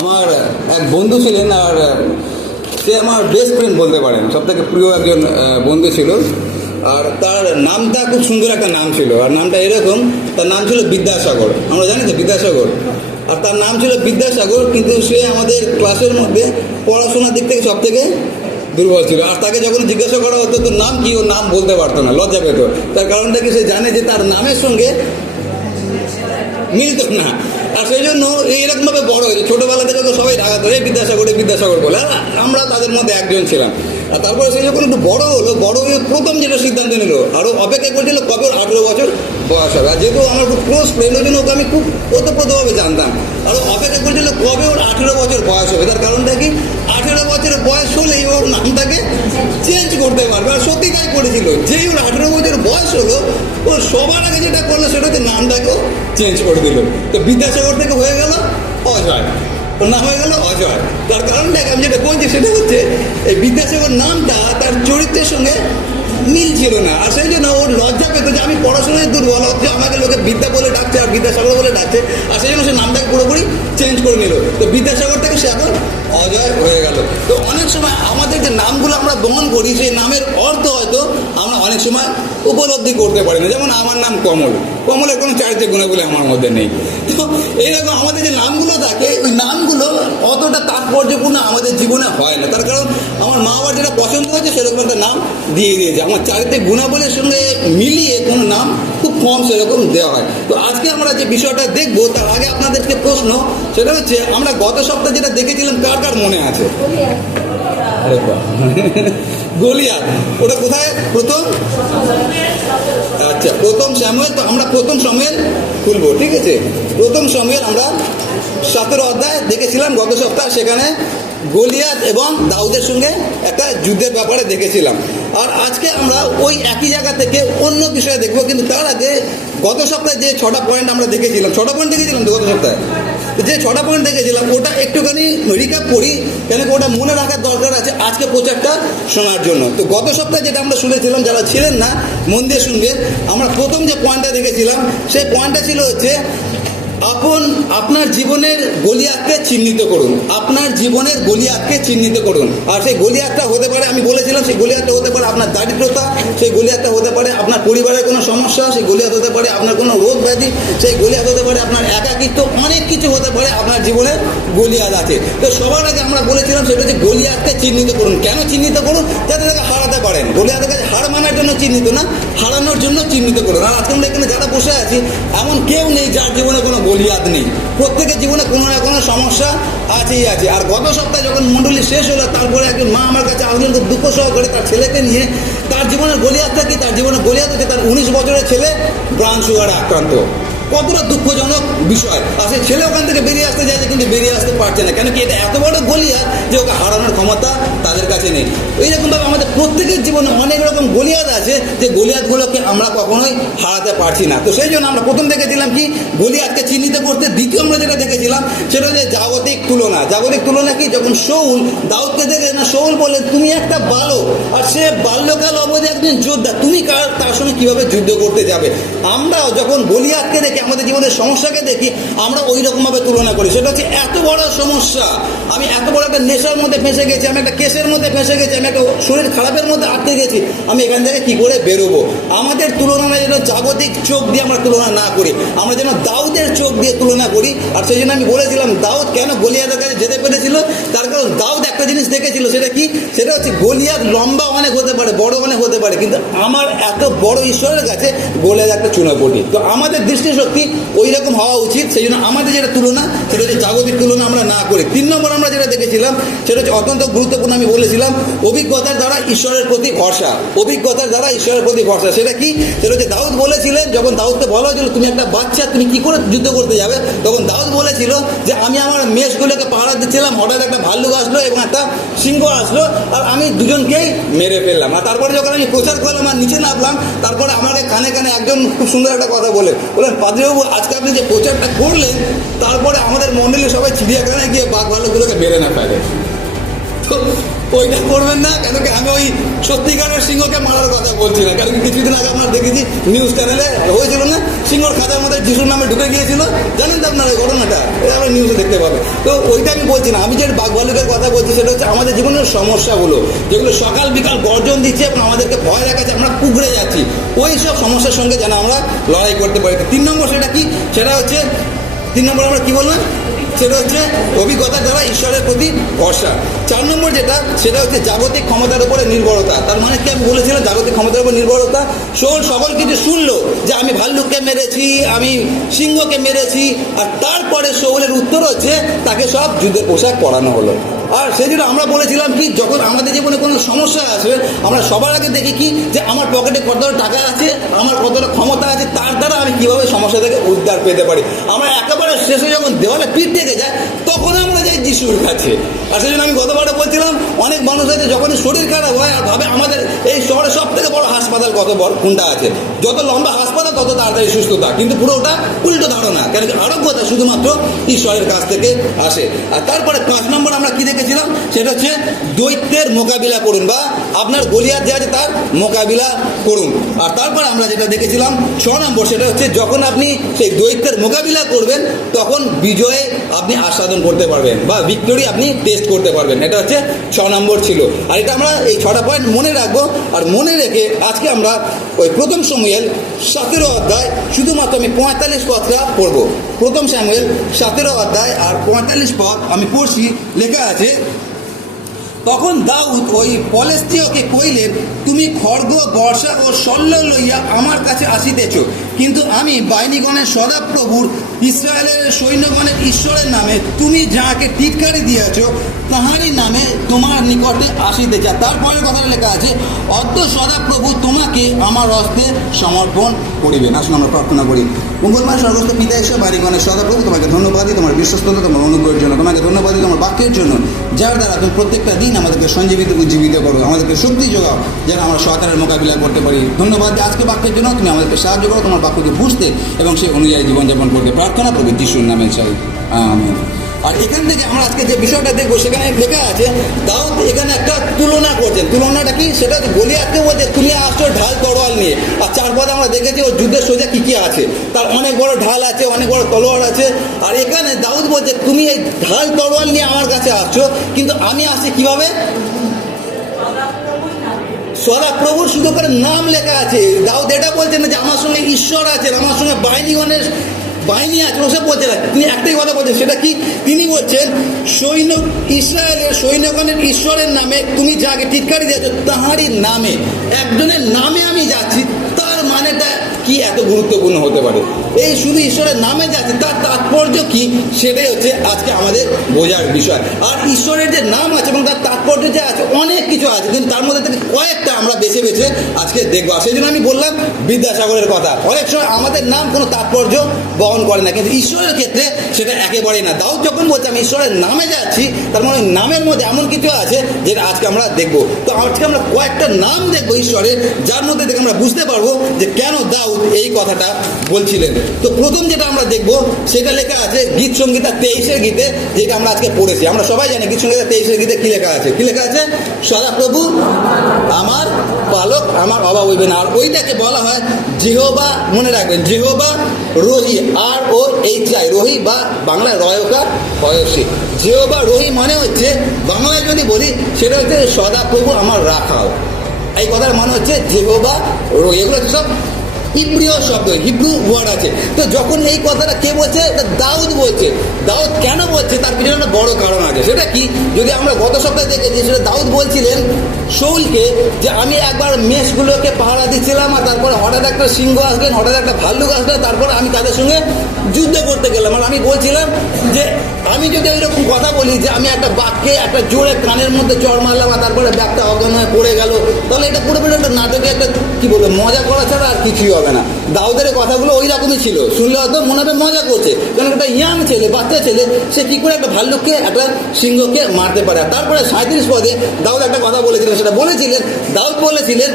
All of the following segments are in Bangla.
আমার এক বন্ধু ছিলেন, আর সে আমার বেস্ট ফ্রেন্ড বলতে পারেন, সবথেকে প্রিয় একজন বন্ধু ছিল। আর তার নামটা খুব সুন্দর একটা নাম ছিল, আর নামটা এরকম, তার নাম ছিল বিদ্যাসাগর। আমরা জানি তো বিদ্যাসাগর, আর তার নাম ছিল বিদ্যাসাগর, কিন্তু সে আমাদের ক্লাসের মধ্যে পড়াশোনার দিক থেকে সব থেকে দুর্বল ছিল। আর তাকে যখন জিজ্ঞাসা করা হতো তোর নাম কি, ওর নাম বলতে পারতো না, লজ্জা পেত। তার কারণটা কি, সে জানে যে তার নামের সঙ্গে মিলত না। আর সেই জন্য এইরকমভাবে বড় হয়েছে, ছোটোবেলা থেকে তো সবাই ঢাকা ধরে বিদ্যাসাগর বলে, আর আমরা তাদের মধ্যে একজন ছিলাম। আর তারপরে সে যখন একটু বড় হলো, বড় হয়ে প্রথম যেটা সিদ্ধান্ত নিল, আরও অপেক্ষা করছিল কবে ওর 18 বছর বয়স হবে। আর যেহেতু আমার খুব ক্লোজ ফ্রেন্ড, ওই জন্য ওকে আমি খুব ওতপ্রোতভাবে জানতাম। আরও অপেক্ষা করছিল কবে ওর 18 বছর বয়স হবে। তার কারণটা কি, 18 বছরের বয়স হলেই ওর নামটাকে চেঞ্জ করতে পারবে। আর সত্যি তাই করেছিল, যেই ওর 18 বছর বয়স হলো, ওর সবার আগে যেটা করলো সেটা হচ্ছে নামটাকেও চেঞ্জ করে দিল। তো বিদ্যাসাগর থেকে হয়ে গেল অজয়, ওর নাম হয়ে গেল অজয়। তার কারণটা আমি যেটা বলছি সেটা হচ্ছে, এই বিদ্যাসাগর নামটা তার চরিত্রের সঙ্গে মিল ছিল না। আর সেই জন্য ওর লজ্জা পেত যে আমি পড়াশোনায় দুর্বল, হচ্ছে আমাকে লোকে বিদ্যা বলে ডাকছে আর বিদ্যাসাগর বলে ডাকছে। আর সেই জন্য সে নামটাকে পুরোপুরি চেঞ্জ করে নিল। তো বিদ্যাসাগর থেকে সে এখন অজয় হয়ে গেল। তো অনেক সময় আমাদের যে নামগুলো আমরা বহন করি, সেই নামের অর্থ হয়তো আমরা অনেক সময় উপলব্ধি করতে পারি না। যেমন আমার নাম কমল, কমলের কোনো চারিত্রিক গুণাবলী আমার মধ্যে নেই। তো এইরকম আমাদের যে নামগুলো থাকে, ওই নামগুলো অতটা তাৎপর্যপূর্ণ আমাদের জীবনে হয় না। তার কারণ আমার মা বাবার যেটা পছন্দ হয়েছে সেরকম একটা নাম দিয়ে দিয়েছে। আমার চারিত্রিক গুণাবলীর সঙ্গে মিলিয়ে কোনো নাম খুব কম সেরকম দেওয়া হয়। তো আজকে আমরা যে বিষয়টা দেখবো, তার আগে আপনাদেরকে প্রশ্ন, সেটা হচ্ছে আমরা গত সপ্তাহে যেটা দেখেছিলাম, কার কার মনে আছে? আরে বাহ, গলিয়াত। ওটা কোথায়? প্রথম, আচ্ছা, প্রথম স্যামুয়েল। তো আমরা প্রথম স্যামুয়েল খুলবো, ঠিক আছে? প্রথম স্যামুয়েল আমরা 17 অধ্যায় দেখেছিলাম গত সপ্তাহ। সেখানে গলিয়াত এবং দাউদের সঙ্গে একটা যুদ্ধের ব্যাপারে দেখেছিলাম। আর আজকে আমরা ওই একই জায়গা থেকে অন্য বিষয়ে দেখবো। কিন্তু তার আগে গত সপ্তাহে যে 6টা পয়েন্ট আমরা দেখেছিলাম, 6টা পয়েন্ট দেখেছিলাম তো গত সপ্তাহে, যে 6টা পয়েন্ট দেখেছিলাম ওটা একটুখানি রিক্যাপ করি, কেন কি ওটা মনে রাখার দরকার আছে আজকে প্রচারটা শোনার জন্য। তো গত সপ্তাহে যেটা আমরা শুনেছিলাম, যারা ছিলেন না মন দিয়ে শুনবেন, আমরা প্রথম যে পয়েন্টটা দেখেছিলাম সেই পয়েন্টটা ছিল হচ্ছে আপনার জীবনের গলিয়াতকে চিহ্নিত করুন। আপনার জীবনের গলিয়াতকে চিহ্নিত করুন। আর সেই গলিয়াতটা হতে পারে, আমি বলেছিলাম, সেই গলিয়াতটা হতে পারে আপনার দারিদ্রতা, সেই গলিয়াতটা হতে পারে আপনার পরিবারের কোনো সমস্যা, সেই গলিয়াত হতে পারে আপনার কোনো রোগ ব্যাধি, সেই গলিয়াত হতে পারে আপনার একাকিত্ব, অনেক কিছু হতে পারে আপনার জীবনের গলিয়াত আছে। তো সবার আগে আমরা বলেছিলাম সেটা হচ্ছে গলিয়াতকে চিহ্নিত করুন। কেন চিহ্নিত করুন? যাতে তাকে হারাতে পারেন। গলিয়াতের কাছে হার মানার জন্য চিহ্নিত না, হারানোর জন্য চিহ্নিত করুন। আর আজকে আমরা এখানে যারা বসে আছি, এমন কেউ নেই যার জীবনে কোনো গলিয়াত নেই। প্রত্যেকের জীবনে কোনো না কোনো সমস্যা আছেই আছে। আর গত সপ্তাহে যখন মণ্ডলী শেষ হলো, তারপরে একজন মা আমার কাছে আসলেন খুব দুঃখ সহকারে তার ছেলেকে নিয়ে। তার জীবনের গলিয়াতটা কি? তার জীবনে গলিয়াত হচ্ছে তার 19 বছরের ছেলে ব্রাউন সুগারে আক্রান্ত। কতটা দুঃখজনক বিষয়। আর সেই ছেলে ওখান থেকে বেরিয়ে আসতে চাইছে, কিন্তু বেরিয়ে আসতে পারছে না। কেন কি? এটা এত বড় গলিয়াত যে ওকে হারানোর ক্ষমতা তাদের কাছে নেই। এইরকমভাবে আমাদের প্রত্যেকের জীবনে অনেক রকম গলিয়াত আছে, যে গলিয়াতগুলোকে আমরা কখনোই হারাতে পারছি না। তো সেই জন্য আমরা প্রথম দেখেছিলাম কি, গলিয়াতকে চিহ্নিত করতে। দ্বিতীয় আমরা যেটা দেখেছিলাম সেটা হচ্ছে জাগতিক তুলনা। জাগতিক তুলনা কি? যখন শাউল দাউদকে দেখে না, শাউল বলে তুমি একটা বালক, আর সে বাল্যকাল অবধি একজন যোদ্ধা, তুমি তার সঙ্গে কিভাবে যুদ্ধ করতে যাবে? আমরাও যখন গলিয়াতকে দেখি, আমাদের জীবনের সমস্যাকে দেখি, আমরা ওই রকমভাবে তুলনা করি। সেটা হচ্ছে এত বড় সমস্যা, আমি এত বড় একটা নেশার মধ্যে ফেঁসে গেছি, আমি একটা কেসের মধ্যে ফেঁসে গেছি, আমি একটা শরীর খারাপের মধ্যে আটকে গেছি, আমি এখান থেকে কি করে বেরোবো? আমাদের তুলনা যেন জাগতিক চোখ দিয়ে আমরা তুলনা না করি, আমরা যেন দাউদের চোখ দিয়ে তুলনা করি। আর সেই জন্য আমি বলেছিলাম দাউদ কেন গলিয়াতের কাছে যেতে পেরেছিল, তার কারণ দাউদ একটা জিনিস দেখেছিল। সেটা কি? সেটা হচ্ছে গলিয়াত লম্বা অনেক হতে পারে, বড় অনেক হতে পারে, কিন্তু আমার এত বড় ঈশ্বরের কাছে গলিয়াত একটা চুনাপটি। তো আমাদের দৃষ্টিশক্তি ওই রকম হওয়া উচিত। সেই জন্য আমাদের যেটা তুলনা, সেটা হচ্ছে জাগতিক তুলনা আমরা না করি। 3 নম্বর আমরা যেটা দেখেছিলাম সেটা হচ্ছে অত্যন্ত গুরুত্বপূর্ণ। আমি বলেছিলাম অভিজ্ঞতার দ্বারা ঈশ্বরের প্রতি ভরসা। অভিজ্ঞতার দ্বারা ঈশ্বরের প্রতি ভরসা। সেটা কি? সেটা হচ্ছে দাউদ বলেছিলেন, যখন দাউদকে বলা হয়েছিল তুমি একটা বাচ্চা, তুমি কি করে যুদ্ধ করতে যাবে, তখন দাউদ বলেছিল যে আমি আমার মেষগুলোকে পাহারা দিচ্ছিলাম, হঠাৎ একটা ভাল্লুক আসলো এবং একটা সিংহ আসলো, আর আমি দুজনকেই মেরে ফেললাম। আর তারপরে যখন আমি প্রচার করলাম আর নিচে নামলাম, তারপরে আমাকে কানে কানে একজন খুব সুন্দর একটা কথা বললেন, পাদ্রীবাবু আজকে আপনি যে প্রচারটা করলেন, তারপরে আমাদের মণ্ডলী সবাই চিড়িয়াখানায় গিয়ে বাঘ ভাল্লুকগুলোকে মেরে না ফেলে। তো ওইটা করবেন না, কেন কি আমি ওই সত্যিকারের সিংহকে মারার কথা বলছি না। কারণ কিছুদিন আগে আপনারা দেখেছি নিউজ চ্যানেলে হয়েছিল না, সিংহর খাঁচার মধ্যে যিশুর নামে ঢুকে গিয়েছিল, জানেন তো আপনারা এই ঘটনাটা, এটা আমরা নিউজে দেখতে পাবেন। তো ওইটা আমি বলছি না, আমি যে বাঘ ভাল্লুকের কথা বলছি সেটা হচ্ছে আমাদের জীবনের সমস্যাগুলো, যেগুলো সকাল বিকাল গর্জন দিচ্ছে এবং আমাদেরকে ভয় দেখাচ্ছে, আমরা কুগড়ে যাচ্ছি, ওই সব সমস্যার সঙ্গে যেন আমরা লড়াই করতে পারি। 3 নম্বর সেটা কি, সেটা হচ্ছে 3 নম্বর আমরা কি বললাম, সেটা হচ্ছে অভিজ্ঞতা দ্বারা ঈশ্বরের প্রতি ভরসা। 4 নম্বর যেটা, সেটা হচ্ছে জাগতিক ক্ষমতার উপরে নির্ভরতা। তার মানে কি আমি বলেছিলাম, জাগতিক ক্ষমতার উপর নির্ভরতা। সকল কিছু শুনলো যে আমি ভাল্লুককে মেরেছি, আমি সিংহকে মেরেছি, আর তারপরে শৌলের উত্তর হচ্ছে তাকে সব যুদ্ধের পোশাক পরানো হলো। আর সেই জন্য আমরা বলেছিলাম কি, যখন আমাদের জীবনে কোনো সমস্যা আসবে আমরা সবার আগে দেখি কি, যে আমার পকেটে কতটা টাকা আছে, আমার কতটা ক্ষমতা আছে, তার দ্বারা আমি কীভাবে সমস্যা থেকে উদ্ধার পেতে পারি। আমরা একেবারে শেষে যখন দেওয়ালে পিঠ থেকে যায় তখন আমরা যাই যিশুর কাছে। আর সেই জন্য আমি গতবারে বলছিলাম, অনেক মানুষ আছে যখন শরীর খারাপ হয় আর ভাবে আমাদের এই শহরে সব থেকে বড় হাসপাতাল কত বড় কোনটা আছে, যত লম্বা হাসপাতাল তত তাড়াতাড়ি সুস্থতা, কিন্তু পুরো ওটা উল্টো ধারণা। কেন কি আরোগ্যতা শুধুমাত্র ঈশ্বরের কাছ থেকে আসে। আর তারপরে 5 নম্বর আমরা কি দেখেছিলাম, সেটা হচ্ছে দৈত্যের মোকাবিলা করুন, বা আপনার গলিয়াত যে আছে তার মোকাবিলা করুন। আর তারপর আমরা যেটা দেখেছিলাম 6 নম্বর, সেটা হচ্ছে যখন আপনি সেই দৈত্যের মোকাবিলা করবেন তখন বিজয়ে আপনি আস্বাদন করতে পারবেন, বা ভিক্টোরি আপনি টেস্ট করতে পারবেন। এটা হচ্ছে 6 নম্বর ছিল। আর এটা আমরা এই 6টা পয়েন্ট মনে রাখবো। আর মনে রেখে আজকে আমরা ওই 1 শমূয়েল 17 অধ্যায়, শুধুমাত্র আমি 45 পদটা পড়বো। 1 শমূয়েল 17 অধ্যায় আর 45 পদ আমি পড়ছি। লেখা আছে, তখন দাউদ ওই পলেস্তীয়কে কইলেন, তুমি খড়গ বর্ষা ও শল্য লইয়া আমার কাছে আসিতেছ, কিন্তু আমি বাহিনীগণের সদাপ্রভুর ইসরায়েলের সৈন্যগণের ঈশ্বরের নামে তুমি যাহাকে টিটকারি দিয়েছ তাহারই নামে তোমার নিকটে আসিতে চায়। তারপরের কথাটা লেখা আছে, অদ্য সদাপ্রভু তোমাকে আমার হস্তে সমর্পণ করিবেন। আসুন আমরা প্রার্থনা করি। মঙ্গলময় স্বর্গস্থ পিতা ঈশ্বর, বাড়িগণের সদাপ্রভু, তোমাকে ধন্যবাদ দিই তোমার বিশ্বস্ততা, তোমার অনুগ্রহের জন্য, তোমাকে ধন্যবাদ দিই তোমার বাক্যের জন্য, যার দ্বারা তুমি প্রত্যেকটা দিন আমাদেরকে সঞ্জীবিত উজ্জীবিত করো, আমাদেরকে শক্তি যোগাও যেন আমরা শয়তানের মোকাবিলা করতে পারি। ধন্যবাদ আজকে বাক্যের জন্য, তুমি আমাদেরকে সাহায্য করো তোমার বাক্যকে বুঝতে এবং সেই অনুযায়ী জীবনযাপন করতে। প্রার্থনা প্রভু যিশুর নামে চাই, আমেন। আর এখান থেকে আমরা আজকে যে বিষয়টা দেখবো, সেখানে লেখা আছে দাউদ এখানে একটা তুলনা করছেন। তুলনাটা কি, সেটা হচ্ছে গলিয়াতকে বলছে তুমি আসছো ঢাল তরোয়াল নিয়ে, আর 4 পদে আমরা দেখেছি ওর যুদ্ধের সোজা কি কি আছে, তার অনেক বড় ঢাল আছে, অনেক বড় তলোয়ার আছে। আর এখানে দাউদ বলছে তুমি এই ঢাল তরোয়াল নিয়ে আমার কাছে আসছো, কিন্তু আমি আসছি কিভাবে, সদাপ্রভুর শুধু করে নাম লেখা আছে। দাউদ এটা বলছেন না যে আমার সঙ্গে ঈশ্বর আছেন, আমার সঙ্গে বাহিনী আছে, ওসব বলছে না। তিনি একটাই কথা বলছেন, সেটা কি, তিনি বলছেন ইসরায়েলের সৈন্যগণের ঈশ্বরের নামে তুমি যাকে টিটকারি দিয়েছ তাহারই নামে, একজনের নামে আমি যাচ্ছি। তার মানেটা কি এত গুরুত্বপূর্ণ হতে পারে, এই শুধু ঈশ্বরের নামে যাচ্ছে তার তাৎপর্য কি, সেটাই হচ্ছে আজকে আমাদের বোঝার বিষয়। আর ঈশ্বরের যে নাম আছে এবং তার তাৎপর্য যে আছে, অনেক কিছু আছে, কিন্তু তার মধ্যে থেকে কয়েকটা আমরা বেছে বেছে আজকে দেখবো। সেই জন্য আমি বললাম বিদ্যাসাগরের কথা, অনেক সময় আমাদের নাম কোনো তাৎপর্য বহন করে না, কিন্তু ঈশ্বরের ক্ষেত্রে সেটা একেবারেই না। দাউদ যখন বলছে আমি ঈশ্বরের নামে যাচ্ছি, তার মানে নামের মধ্যে এমন কিছু আছে যেটা আজকে আমরা দেখবো। তো আজকে আমরা কয়েকটা নাম দেখবো ঈশ্বরের, যার মধ্যে থেকে আমরা বুঝতে পারবো যে কেন দাউদ এই কথাটা বলছিলেন। তো প্রথম যেটা আমরা দেখবো সেটা লেখা আছে গীত সংহিতা 23-এর গীতে, যেটা আমরা আজকে পড়েছি। আমরা সবাই জানি গীত সংহিতা 23-এর গীতে কি লেখা আছে, কি লেখা আছে, সদাপ্রভু আমার পালক, আমার অভাব হইবে না। আর ওইটাকে বলা হয় যেহোবা, মনে রাখবেন, যেহোবা রহি, ROHI, রহি, বা বাংলায় রয়কার হয়সী। যেহোবা রহি মানে হচ্ছে, বাংলায় যদি বলি সেটা হচ্ছে সদাপ্রভু আমার রাখাও। এই কথার মানে হচ্ছে যেহোবা রহি। এগুলো হচ্ছে সব হিব্রীয় শব্দ, হিব্রু ওয়ার্ড আছে। তো যখন এই কথাটা কে বলছে, দাউদ বলছে। দাউদ কেন বলছে, তার পিছনে একটা বড় কারণ আছে। সেটা কি, যদি আমরা গত সপ্তাহে দেখেছি, সেটা দাউদ বলছিলেন শৌলকে যে আমি একবার মেষগুলোকে পাহারা দিচ্ছিলাম, আর তারপরে হঠাৎ একটা সিংহ আসলেন, হঠাৎ একটা ভাল্লুক আসলেন, তারপরে আমি তাদের সঙ্গে যুদ্ধ করতে গেলাম। আর আমি বলছিলাম যে আমি যদি এইরকম কথা বলি যে আমি একটা বাঘকে একটা জোরে কানের মধ্যে চড় মারলাম আর তারপরে ব্যাগটা অজ্ঞান হয়ে পড়ে গেল, তাহলে এটা পুরোপুরি একটা নাটকে একটা কি বলবো, মজা করা ছাড়া আর কিছুই হবে না। দাউদের কথাগুলো ওই রকমই ছিল, শুনলে হয়তো মনে হবে মজা করছে, কারণ একটা ইয়াং ছেলে, বাচ্চা ছেলে, সে কি করে একটা ভাল্লুককে একটা সিংহকে মারতে পারে। তারপরে 37 পদে দাউদ একটা কথা বলেছিলেন, সেটা বলেছিলেন, দাউদ বলেছিলেন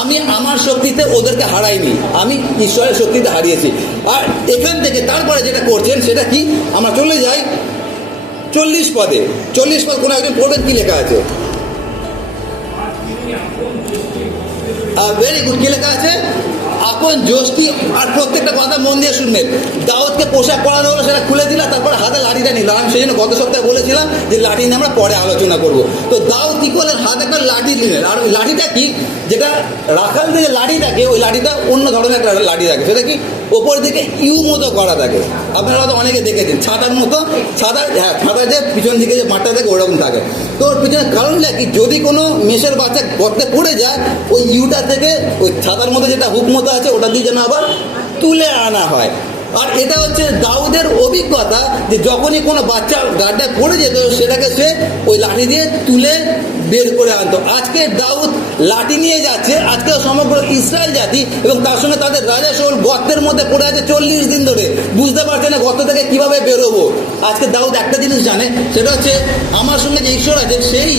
আমি আমার শক্তিতে ওদেরকে হারাইনি, আমি ঈশ্বরের শক্তিতে হারিয়েছি। আর এখান থেকে তারপরে যেটা করছেন সেটা কি, আমরা চলে যাই 40 পদে। 40 পদ কোনো একজন পড়বেন, কি লেখা আছে, ভেরি গুড, কি লেখা আছে? আপন যষ্টি। আর প্রত্যেকটা কথা মন দিয়ে শুনবেন। দাউদকে পোশাক পরানো হলো, সেটা খুলে দিলাম, তারপর হাতে লাঠিটা নিলাম। আমি সেই জন্য গত সপ্তাহে বলেছিলাম যে লাঠি নিয়ে আমরা পরে আলোচনা করব। তো দাউদ কি করলেন? হাতে একটা লাঠি দিলেন। আর ওই লাঠিটা কি, যেটা রাখাল যে লাঠি থাকে, ওই লাঠিটা অন্য ধরনের একটা লাঠি থাকে। সেটা কি, ওপর দিকে ইউ মতো করা থাকে। আপনারা হয়তো অনেকে দেখেছেন, ছাতার মতো, ছাতার, হ্যাঁ, ছাতার যে পিছন দিকে যে মাঠটা থাকে ওরকম থাকে। তো ওর পিছনে কারণটা কি, যদি কোনো মেষের বাচ্চা গর্তে পড়ে যায়, ওই ইউটা থেকে ওই ছাতার মধ্যে যেটা হুক মতো আছে ওটা দিয়ে যেন আবার তুলে আনা হয়। আর এটা হচ্ছে দাউদের অভিজ্ঞতা, যে যখনই কোনো বাচ্চা গাড্ডায় পড়ে যেত, সেটাকে সে ওই লাঠি দিয়ে তুলে বের করে আনতো। আজকে দাউদ লাঠি নিয়ে যাচ্ছে, আজকে সমগ্র ইসরায়েল জাতি এবং তার সঙ্গে তাদের রাজা শাউল গর্তের মধ্যে পড়ে আছে 40 দিন ধরে, বুঝতে পারছে না গর্ত থেকে কিভাবে বেরোবো। আজকে দাউদ একটা জিনিস জানে, সেটা হচ্ছে আমার সঙ্গে যে ঈশ্বর আছে সেই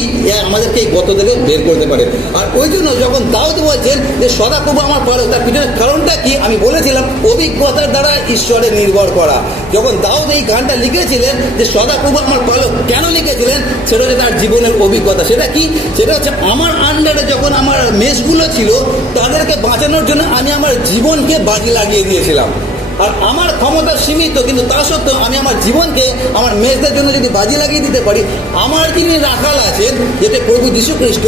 আমাদেরকে এই গর্ত থেকে বের করতে পারে। আর ওই জন্য যখন দাউদ বলছেন যে সদাপ্রভু আমার পালক, তার পিছনের কারণটা কি আমি বলেছিলাম, অভিজ্ঞতার দ্বারা ঈশ্বরে নির্ভর করা। যখন দাউদ এই গানটা লিখেছিলেন যে সদাপ্রভু আমার পালক, কেন লিখেছিলেন? সেটা হচ্ছে তার জীবনের অভিজ্ঞতা। সেটা কি? সেটা হচ্ছে আমার আন্ডারে যখন আমার মেষগুলো ছিল, তাদেরকে বাঁচানোর জন্য আমি আমার জীবনকে বাজি লাগিয়ে দিয়েছিলাম। আর আমার ক্ষমতা সীমিত, কিন্তু তা সত্ত্বেও আমি আমার জীবনকে আমার মেষদের জন্য যদি বাজি লাগিয়ে দিতে পারি, আমার যিনি রাখাল আছেন, যেটা প্রভু যীশু খ্রিস্ট,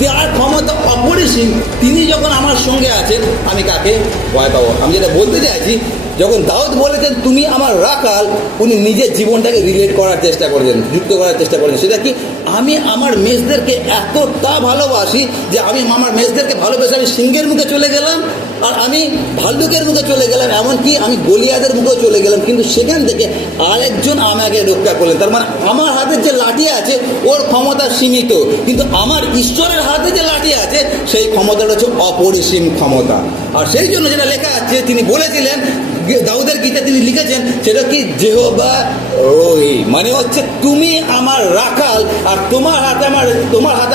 তার ক্ষমতা অপরিসীম। তিনি যখন আমার সঙ্গে আছেন, আমি কাকে ভয় পাবো? আমি যেটা বলতে চাইছি, যখন দাউদ বলেছেন তুমি আমার রাখাল, উনি নিজের জীবনটাকে রিলেট করার চেষ্টা করেছেন, যুক্ত করার চেষ্টা করেছেন। সেটা কি, আমি আমার মেষদেরকে এতটা ভালোবাসি যে আমি আমার মেষদেরকে ভালোবেসে আমি সিংহের মুখে চলে গেলাম, আর আমি ভাল্লুকের মুখে চলে গেলাম, এমনকি আমি গলিয়াদের মুখেও চলে গেলাম, কিন্তু সেখান থেকে আরেকজন আমাকে রক্ষা করলেন। তার মানে আমার হাতে যে লাঠি আছে ওর ক্ষমতা সীমিত, কিন্তু আমার ঈশ্বরের হাতে যে লাঠি আছে সেই ক্ষমতাটা হচ্ছে অপরিসীম ক্ষমতা। আর সেই জন্য যেটা লেখা আছে, তিনি বলেছিলেন, দাউদের গীতা তিনি লিখেছেন, সেটা কি, যেহোবা রহি, মানে হচ্ছে তুমি আমার রাখাল, আর তোমার হাতে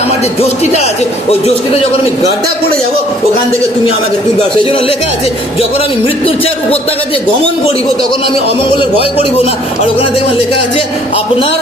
আমার যে যষ্টিটা আছে, ওই যষ্টিটা যখন আমি গাড্ডা পড়ে যাব, ওখান থেকে তুমি আমাকে তুলবে। সেই জন্য লেখা আছে, যখন আমি মৃত্যুর ছায়া উপত্যকা দিয়ে গমন করিব, তখন আমি অমঙ্গলের ভয় করিব না। আর ওখানে দেখবেন লেখা আছে, আপনার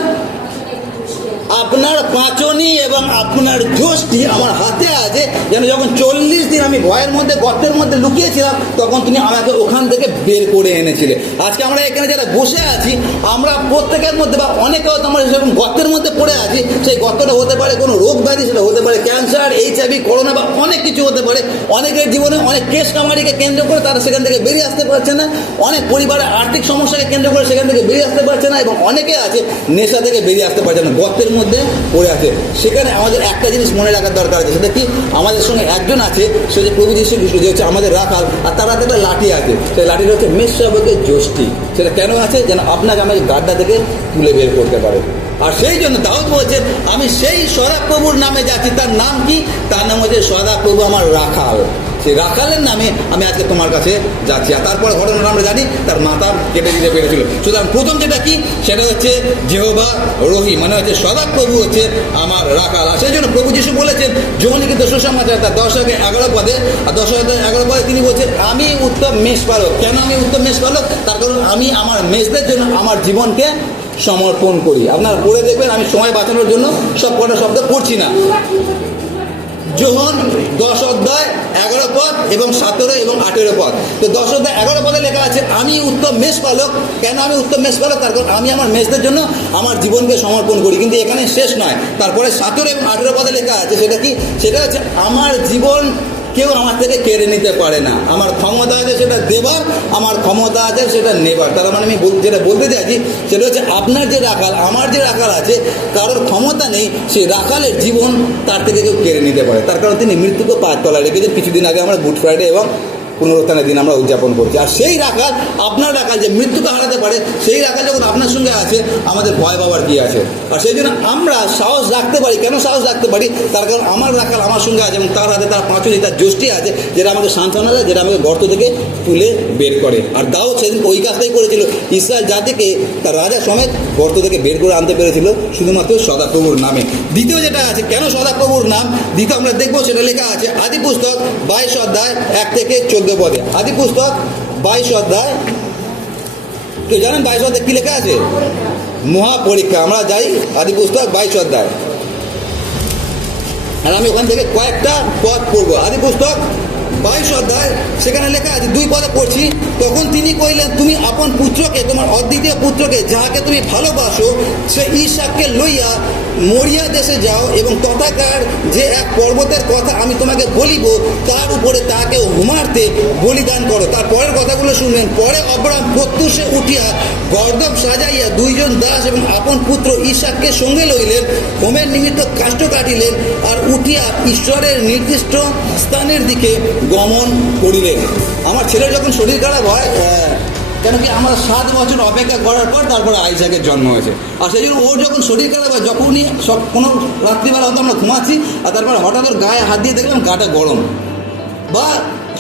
পাঁচনি এবং আপনার যষ্টি আমার হাতে আছে, যেন যখন 40 দিন আমি ভয়ের মধ্যে গর্তের মধ্যে লুকিয়েছিলাম, তখন তুমি আমাকে ওখান থেকে বের করে এনেছিলে। আজকে আমরা এখানে যারা বসে আছি, আমরা প্রত্যেকের মধ্যে বা অনেকে হয়তো আমরা সেরকম গর্তের মধ্যে পড়ে আছি। সেই গর্তটা হতে পারে কোনো রোগ ব্যাধি, সেটা হতে পারে ক্যান্সার, HIV, করোনা, বা অনেক কিছু হতে পারে। অনেকের জীবনে অনেক কেস কামারিকে কেন্দ্র করে তারা সেখান থেকে বেরিয়ে আসতে পারছে না, অনেক পরিবারের আর্থিক সমস্যাকে কেন্দ্র করে সেখান থেকে বেরিয়ে আসতে পারছে না, এবং অনেকে আছে নেশা থেকে বেরিয়ে আসতে পারছে না, গর্তের মধ্যে পড়ে আছে। সেখানে আমাদের একটা জিনিস মনে রাখার দরকার আছে, সেটা কি, আমাদের সঙ্গে একজন আছে, সে যে প্রভু যীশু খ্রিস্ট, যে হচ্ছে আমাদের রাখাল, আর তার হাতে একটা লাঠি আছে। সেই লাঠিটা হচ্ছে মেষ শাবকের যষ্টি। সেটা কেন আছে? যেন আপনাকে আমাকে গাড্ডা থেকে তুলে বের করতে পারে। আর সেই জন্য দাউদ বলছেন, আমি সেই সদাপ্রভুর নামে যাচ্ছি। তার নাম কি? তার নাম হচ্ছে সদাপ্রভু আমার রাখাল। সেই রাখালের নামে আমি আজকে তোমার কাছে যাচ্ছি। আর তারপর ঘটনাটা আমরা জানি, তার মাথা কেটে দিতে পেরেছিল। সুতরাং প্রথম যেটা কি, সেটা হচ্ছে যেহোবা রহি, মানে হচ্ছে সদাপ্রভু হচ্ছে আমার রাখাল। আর সেই জন্য প্রভু যীশু বলেছেন যৌনিকিত সুসমাচার তার 10-11 পদে, আর 10-11 পদে তিনি বলছেন, আমি উত্তম মেষপালক। কেন আমি উত্তম মেষপালক? তার কারণ আমি আমার মেষদের জন্য আমার জীবনকে সমর্পণ করি। আপনারা পড়ে দেখবেন, আমি সময় বাঁচানোর জন্য সব কটা শব্দ পড়ছি না। যোহন 10-11 পদ এবং 17 এবং 18 পদ। তো 10-11 পদে লেখা আছে, আমি উত্তম মেষপালক। কেন আমি উত্তম মেষপালক? তার কারণ আমি আমার মেষদের জন্য আমার জীবনকে সমর্পণ করি। কিন্তু এখানে শেষ নয়, তারপরে 17 এবং 18 পদে লেখা আছে, সেটা কি? সেটা হচ্ছে আমার জীবন কেউ আমার থেকে কেড়ে নিতে পারে না। আমার ক্ষমতা আছে সেটা দেবার, আমার ক্ষমতা আছে সেটা নেবার। তার মানে আমি যেটা বলতে চাইছি, সেটা হচ্ছে আপনার যে রাখাল, আমার যে রাখাল আছে, কারোর ক্ষমতা নেই সেই রাখালের জীবন তার থেকে কেউ কেড়ে নিতে পারে। তার কারণ তিনি মৃত্যুকে পায়ের তলায় রেখেছেন। কিছুদিন আগে আমরা গুড ফ্রাইডে এবং পুনরুত্থানের দিন আমরা উদযাপন করছি। আর সেই রাখাল, আপনার রাখাল যে মৃত্যুকে হারাতে পারে, সেই রাখাল যখন আপনার সঙ্গে আছে, আমাদের ভয় পাওয়ার কি আছে? আর সেই জন্য আমরা সাহস রাখতে পারি। কেন সাহস রাখতে পারি? তার কারণ আমার রাখাল আমার সঙ্গে আছে, এবং তার হাতে তার পাঁচনি, তার যষ্টি আছে, যেটা আমাকে সান্ত্বনা দেয়, যেটা আমাকে গর্ত থেকে তুলে বের করে। আর দাউদ সেদিন ওই কাজটাই করেছিল। ইসরায়েল জাতিকে তার রাজা সমেত গর্ত থেকে বের করে আনতে পেরেছিল শুধুমাত্র সদাপ্রভুর নামে। দ্বিতীয় যেটা আছে, কেন সদাপ্রভুর নাম? দ্বিতীয় আমরা দেখবো, সেটা লেখা আছে আদি পুস্তক 22-1-14 পদে। আদি পুস্তক 22 কেউ জানেন 22 কি লেখা আছে? মহাপরীক্ষা। আমরা যাই আদি পুস্তক 22। আর আমি ওখান থেকে কয়েকটা পদ পড়বো। আদি পুস্তক 22 অধ্যায়, সেখানে লেখা আছে 2 পদে পড়ছি। তখন তিনি কইলেন, তুমি আপন পুত্রকে, তোমার অদ্বিতীয় পুত্রকে, যাহাকে তুমি ভালোবাসো, সে ঈশাককে লইয়া মরিয়া দেশে যাও এবং তথাকার যে এক পর্বতের কথা আমি তোমাকে বলিব, তার উপরে তাহাকে হোমার্থে বলিদান করো। তার পরের কথাগুলো শুনলেন। পরে অব্রাহাম প্রত্যুষে উঠিয়া গর্দভ সাজাইয়া 2 জন দাস এবং আপন পুত্র ঈশাককে সঙ্গে লইলেন, হোমের নিমিত্ত কাষ্ঠ কাটিলেন, আর উঠিয়া ঈশ্বরের নির্দিষ্ট স্থানের দিকে গমন করিলেন। আমার ছেলের যখন শরীর খারাপ হয়, কেন কি আমরা 7 বছর অপেক্ষা করার পর তারপরে আইজাকের জন্ম হয়েছে। আর সেই জন্য ওর যখন শরীর খারাপ হয়, যখনই সব কোনো রাত্রিবেলা হয়তো আমরা ঘুমাচ্ছি, আর তারপরে হঠাৎ ওর গায়ে হাত দিয়ে দেখলাম গাটা গরম, বা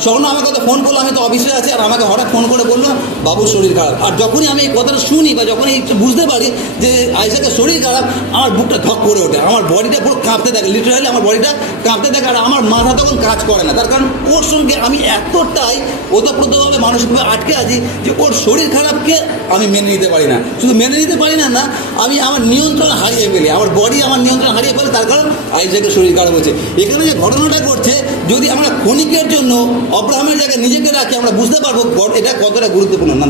স্বর্ণ আমাকে তো ফোন করলো, আমি তো অফিসে আছি, আর আমাকে হঠাৎ ফোন করে বললো বাবুর শরীর খারাপ। আর যখনই আমি এই কথাটা শুনি বা যখনই একটু বুঝতে পারি যে আইজাকের শরীর খারাপ, আমার বুকটা ধক করে ওঠে, আমার বডিটা পুরো কাঁপতে থাকে, লিটারালি আমার বডিটা কাঁপতে থাকে, আর আমার মাথা তখন কাজ করে না। তার কারণ ওর সঙ্গে আমি এতটাই ওতপ্রোতভাবে মানসিকভাবে আটকে আছি যে ওর শরীর খারাপকে আমি মেনে নিতে পারি না। শুধু মেনে নিতে পারি না, আমি আমার নিয়ন্ত্রণ হারিয়ে ফেলি, আমার বডি আমার নিয়ন্ত্রণ হারিয়ে ফেলে, তার কারণ আইজাকের শরীর খারাপ হচ্ছে। এখানে যে ঘটনাটা ঘটছে, যদি আমরা ক্ষণিকের জন্য অব্রাহামের জায়গায় নিজেকে রাখি, আমরা বুঝতে পারবো এটা কতটা গুরুত্বপূর্ণ। না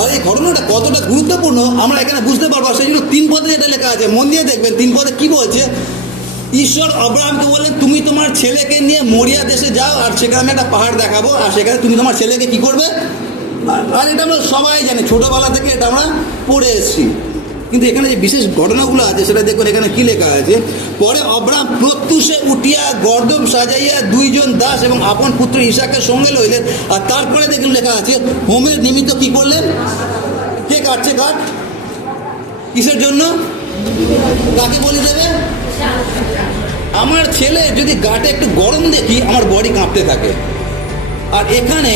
আর এই ঘটনাটা কতটা গুরুত্বপূর্ণ আমরা এখানে বুঝতে পারবো। সেই জন্য 3 পদে যেটা লেখা আছে, মন দিয়ে দেখবেন 3 পদে কি বলছে। ঈশ্বর অব্রাহামকে বললেন, তুমি তোমার ছেলেকে নিয়ে মরিয়া দেশে যাও, আর সেখানে আমি একটা পাহাড় দেখাবো, আর সেখানে তুমি তোমার ছেলেকে কি করবে। আর এটা আমরা সবাই জানি, ছোটোবেলা থেকে এটা আমরা পড়ে এসেছি। কিন্তু এখানে যে বিশেষ ঘটনাগুলো আছে সেটা দেখুন, এখানে কি লেখা আছে। পরে অব্রাহাম প্রত্যুষে উঠিয়া গর্দভ সাজাইয়া 2 জন দাস এবং আপন পুত্র ঈশাকের সঙ্গে লইলেন। আর তারপরে দেখুন লেখা আছে, হোমের নিমিত্ত কি করলেন। কে কাটছে কাঠ? কিসের জন্য? কাকে বলি দেবে? আমার ছেলে যদি গাটে একটু গরম দেখি, আমার বডি কাঁপতে থাকে। আর এখানে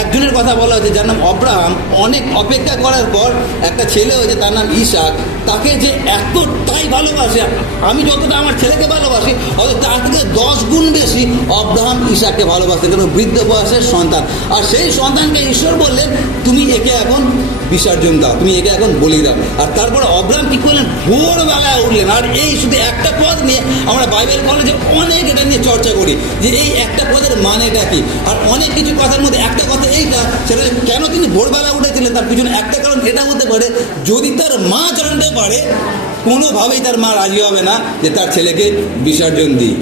একজনের কথা বলা হয়েছে যার নাম অব্রাহাম, অনেক অপেক্ষা করার পর একটা ছেলে হয়েছে, তার নাম ঈশাক। তাকে যে এতটাই ভালোবাসে, আমি যতটা আমার ছেলেকে ভালোবাসি, হয়তো তার থেকে 10 গুণ বেশি অব্রাহাম ঈশাককে ভালোবাসে, কারণ বৃদ্ধ বয়সের সন্তান। আর সেই সন্তানকে ঈশ্বর বললেন, তুমি একে এখন বিসর্জন দাও, তুমি একে এখন বলি দাও। আর তারপরে অব্রাহাম কি করলেন, ভোরবেলায় উঠলেন। আর এই শুধু একটা পদ নিয়ে আমরা বাইবেল কলেজে অনেক এটা নিয়ে চর্চা করি যে এই একটা পদের মানেটা কি। আর অনেক কিছু কথার মধ্যে একটা কথা এইটা, সেটা কেন তিনি ভোরবেলা উঠেছিলেন, তার পিছনে একটা কারণ এটা হতে পারে, যদি তার মা জানতে পারে, কোনোভাবেই তার মা রাজি হবে না যে তার ছেলেকে বিসর্জন দিই।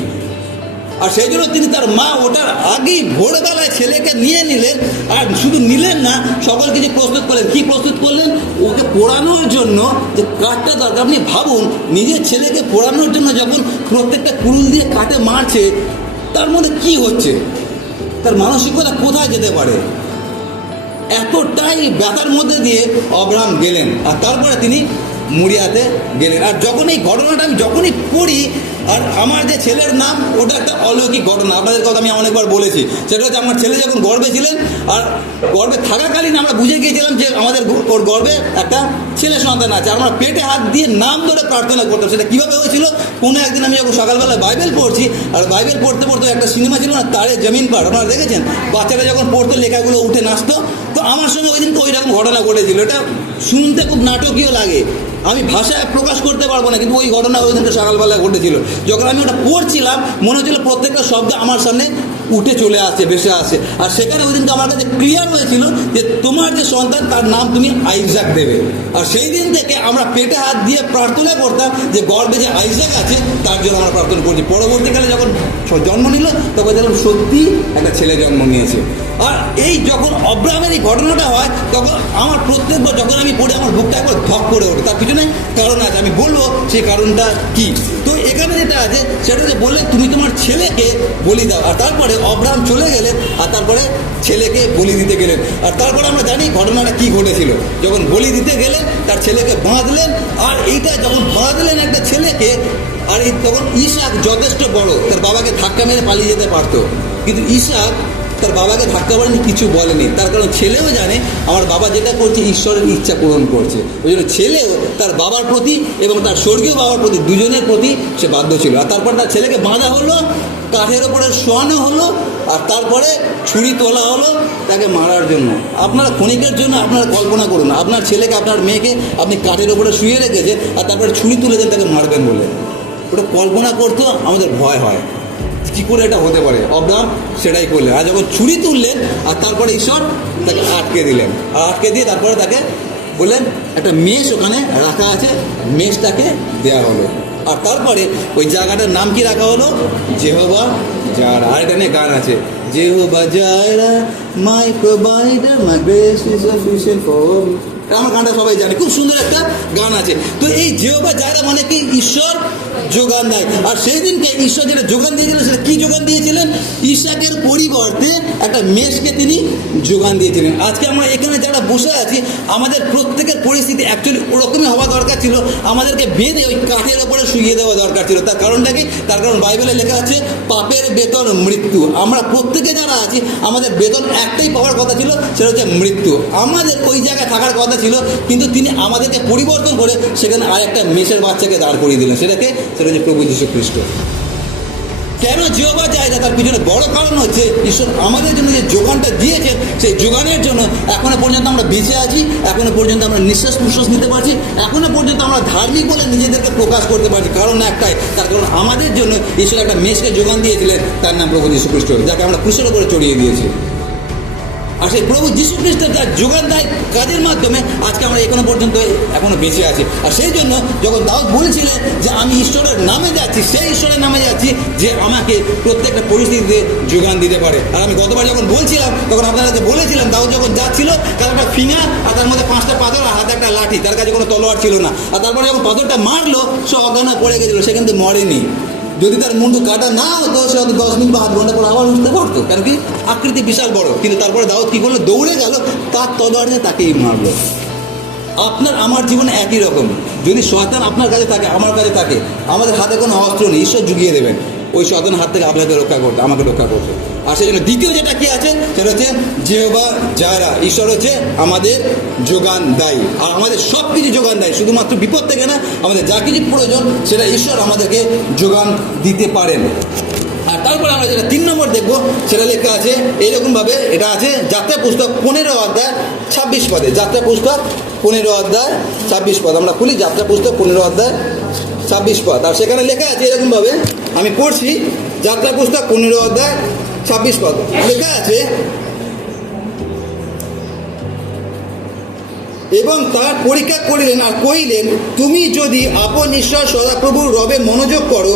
আর সেই জন্য তিনি তার মা ওঠার আগেই ভোরবেলায় ছেলেকে নিয়ে নিলেন। আর শুধু নিলেন না, সকল কিছু প্রস্তুত করলেন। কি প্রস্তুত করলেন? ওকে পোড়ানোর জন্য যে কাঠটা দরকার। আপনি ভাবুন, নিজের ছেলেকে পোড়ানোর জন্য যখন প্রত্যেকটা কুড়ুল দিয়ে কাঠে মারছে, তার মধ্যে কি হচ্ছে, তার মানসিকতা কোথায় যেতে পারে। এতটাই ব্যথার মধ্যে দিয়ে অব্রাহাম গেলেন, আর তারপরে তিনি মরিয়াতে গেলেন। আর যখন এই ঘটনাটা আমি যখনই পড়ি, আর আমার যে ছেলের নাম, ওটা একটা অলৌকিক ঘটনা। আপনাদের কথা আমি অনেকবার বলেছি, সেটা হচ্ছে আমার ছেলে যখন গর্ভে ছিলেন, আর গর্ভে থাকাকালীন আমরা বুঝে গিয়েছিলাম যে আমাদের ওর গর্ভে একটা ছেলে সন্তান আছে। আর আমরা পেটে হাত দিয়ে নাম ধরে প্রার্থনা করতাম। সেটা কীভাবে হয়েছিল, কোনো একদিন আমি যখন সকালবেলা বাইবেল পড়ছি, আর বাইবেল পড়তে পড়তে একটা সিনেমা ছিল না, তারে জমিন পার, আপনারা দেখেছেন, বাচ্চারা যখন পড়তো লেখাগুলো উঠে নাচতো। তো আমার সঙ্গে ওই দিন তো ওই রকম ঘটনা ঘটেছিল। এটা শুনতে খুব নাটকীয় লাগে, আমি ভাষায় প্রকাশ করতে পারবো না, কিন্তু ওই ঘটনা ওই দিনটা সকালবেলা ঘটেছিল। যখন আমি ওটা পড়ছিলাম, মনে হচ্ছিল প্রত্যেকটা শব্দ আমার সামনে উঠে চলে আসছে, ভেসে আসছে। আর সেখানে ওই দিনটা আমার কাছে ক্লিয়ার হয়েছিল যে তোমার যে সন্তান, তার নাম তুমি আইজাক দেবে। আর সেই দিন থেকে আমরা পেটে হাত দিয়ে প্রার্থনা করতাম যে গর্ভে যে আইজাক আছে তার জন্য আমরা প্রার্থনা করছি। পরবর্তীকালে যখন জন্ম নিল, তখন দেখলাম সত্যি একটা ছেলে জন্ম নিয়েছে। আর এই যখন অব্রাহামের এই ঘটনাটা হয়, তখন আমার প্রত্যেকবার যখন আমি পড়ি, আমার বুকটা একবার ধক করে ওঠে। তার পিছনে কারণ আছে, আমি বলবো সেই কারণটা কি। তো এখানে যেটা আছে সেটা যে বললে, তুমি তোমার ছেলেকে বলি দাও। আর তারপরে অব্রাহাম চলে গেলেন, আর তারপরে ছেলেকে বলি দিতে গেলেন। আর তারপরে আমরা জানি ঘটনাটা কি ঘটেছিল। যখন বলি দিতে গেলেন, তার ছেলেকে বাঁধলেন। আর এইটা যখন বাঁধলেন একটা ছেলেকে, আর এই তখন ঈশাক যথেষ্ট বড়, তার বাবাকে ধাক্কা মেরে পালিয়ে যেতে পারতো, কিন্তু ঈশাক তার বাবাকে ধাক্কা মারেনি, কিছু বলেনি। তার কারণ ছেলেও জানে আমার বাবা যেটা করছে ঈশ্বরের ইচ্ছা পূরণ করছে। ওই জন্য ছেলেও তার বাবার প্রতি এবং তার স্বর্গীয় বাবার প্রতি, দুজনের প্রতি সে বাধ্য ছিল। আর তারপর তার ছেলেকে বাঁধা হলো, কাঠের ওপরে শোয়ানো হলো, আর তারপরে ছুরি তোলা হলো তাকে মারার জন্য। আপনারা ক্ষণিকের জন্য আপনারা কল্পনা করুন, আপনার ছেলেকে আপনার মেয়েকে আপনি কাঠের ওপরে শুয়ে রেখেছেন আর তারপরে ছুরি তুলে দেন তাকে মারবেন বলে। ওটা কল্পনা করতেও আমাদের ভয় হয়, কী করে এটা হতে পারে। অব্রাহাম সেটাই করলেন, আর যখন ছুরি তুললেন আর তারপরে ঈশ্বর তাকে আটকে দিলেন, আর আটকে দিয়ে তারপরে তাকে বললেন একটা মেষ ওখানে রাখা আছে, মেষটাকে দেওয়া হলো। আর তারপরে ওই জায়গাটার নাম কি রাখা হলো? যেহোভা যারা। আর এটা নিয়ে গান আছে, Jehovah Jireh my provider my grace is sufficient for me. আমার গানটা সবাই জানে, খুব সুন্দর একটা গান আছে। তো এই যেহোভা যারা মানে কি? ঈশ্বর যোগান দেয়। আর সেই দিনকে ঈশ্বর যেটা যোগান দিয়েছিলেন সেটা কি যোগান দিয়েছিলেন? ইসাকের পরিবর্তে একটা মেষকে তিনি যোগান দিয়েছিলেন। আজকে আমরা এখানে যারা বসে আছি, আমাদের প্রত্যেকের পরিস্থিতি অ্যাকচুয়ালি ওরকমই হওয়া দরকার ছিল। আমাদেরকে বেঁধে ওই কাঠের ওপরে শুইয়ে দেওয়া দরকার ছিল। তার কারণটা কি? তার কারণ বাইবেলে লেখা আছে পাপের বেতন মৃত্যু। আমরা প্রত্যেকে যারা আছি আমাদের বেতন একটাই পাওয়ার কথা ছিল, সেটা হচ্ছে মৃত্যু। আমাদের ওই জায়গায় থাকার কথা ছিল, কিন্তু তিনি আমাদেরকে পরিবর্তন করে সেখানে আর একটা মেষের বাচ্চাকে দাঁড় করিয়ে দিলেন। সেটা হচ্ছে প্রভু যীশু খ্রিস্ট। কেন যেহোভা যায়রা? তার পিছনে বড় কারণ হচ্ছে ঈশ্বর আমাদের জন্য যে যোগানটা দিয়েছেন, সেই যোগানের জন্য এখনো পর্যন্ত আমরা বেঁচে আছি, এখনো পর্যন্ত আমরা নিঃশ্বাস প্রশ্বাস নিতে পারছি, এখনো পর্যন্ত আমরা ধার্মিক বলে নিজেদেরকে প্রকাশ করতে পারছি। কারণ একটাই, তার কারণ আমাদের জন্য ঈশ্বর একটা মেষকে যোগান দিয়েছিলেন, তার নাম প্রভু যীশু খ্রিস্ট, যাকে আমরা ক্রুশের উপরে চড়িয়ে দিয়েছি। আর সেই প্রভু যীশু খ্রিস্টের তার যোগান দেয় কাজের মাধ্যমে আজকে আমরা এখনো পর্যন্ত এখনো বেঁচে আছি। আর সেই জন্য যখন দাউদ বলেছিলেন যে আমি ঈশ্বরের নামে যাচ্ছি, সেই ঈশ্বরের নামে যাচ্ছি যে আমাকে প্রত্যেকটা পরিস্থিতিতে যোগান দিতে পারে। আর আমি গতবার যখন বলছিলাম তখন আপনারা যে বলেছিলাম, দাউদ যখন যাচ্ছিল তার একটা ফিঙ্গার আর তার মধ্যে 5টা পাথর আর হাতে একটা লাঠি, তার কাছে কোনো তলোয়ার ছিল না। আর তারপরে যখন পাথরটা মারলো সে অজ্ঞান পড়ে গেছিলো, সে কিন্তু মরেনি। যদি তার মুন্ডু কাটা না হতো সে হয়তো 10 মিনিট বা 8 ঘন্টা পর আবার উঠতে পারতো, কারণ কি আকৃতি বিশাল বড়। কিন্তু তারপরে দাউদ কী করলো? দৌড়ে গেল, তার তলোয়ারে তাকেই মারলো। আপনার আমার জীবনে একই রকম, যদি শয়তান আপনার কাছে থাকে, আমার কাছে থাকে, আমাদের হাতে কোনো অস্ত্র নেই, ঈশ্বর জুগিয়ে দেবেন ওই শয়তানের হাত থেকে আপনাকে রক্ষা করতে, আমাকে রক্ষা করতে। আর সেই জন্য দ্বিতীয় যেটা কি আছে সেটা হচ্ছে যেহোভা যারা। ঈশ্বর হচ্ছে আমাদের যোগান দেয়, আর আমাদের সব কিছু যোগান দেয়, শুধুমাত্র বিপদ থেকে না, আমাদের যা কিছু প্রয়োজন সেটা ঈশ্বর আমাদেরকে যোগান দিতে পারেন। আর তারপরে আমরা যেটা 3 নম্বর দেখবো সেটা লেখা আছে এইরকমভাবে, এটা আছে যাত্রা পুস্তক 15 অধ্যায় 26 পদে। যাত্রা পুস্তক 15 অধ্যায় 26 পদ, আমরা খুলি যাত্রা পুস্তক 15 অধ্যায় 26 পদ। আর সেখানে লেখা আছে এরকমভাবে, আমি পড়ছি, যাত্রা পুস্তক 15 অধ্যায় 26 পদ লেখা আছে, এবং তার পরীক্ষা করিলেন আর কহিলেন, তুমি যদি আপন ঈশ্বর সদাপ্রভুর রবে মনোযোগ করো,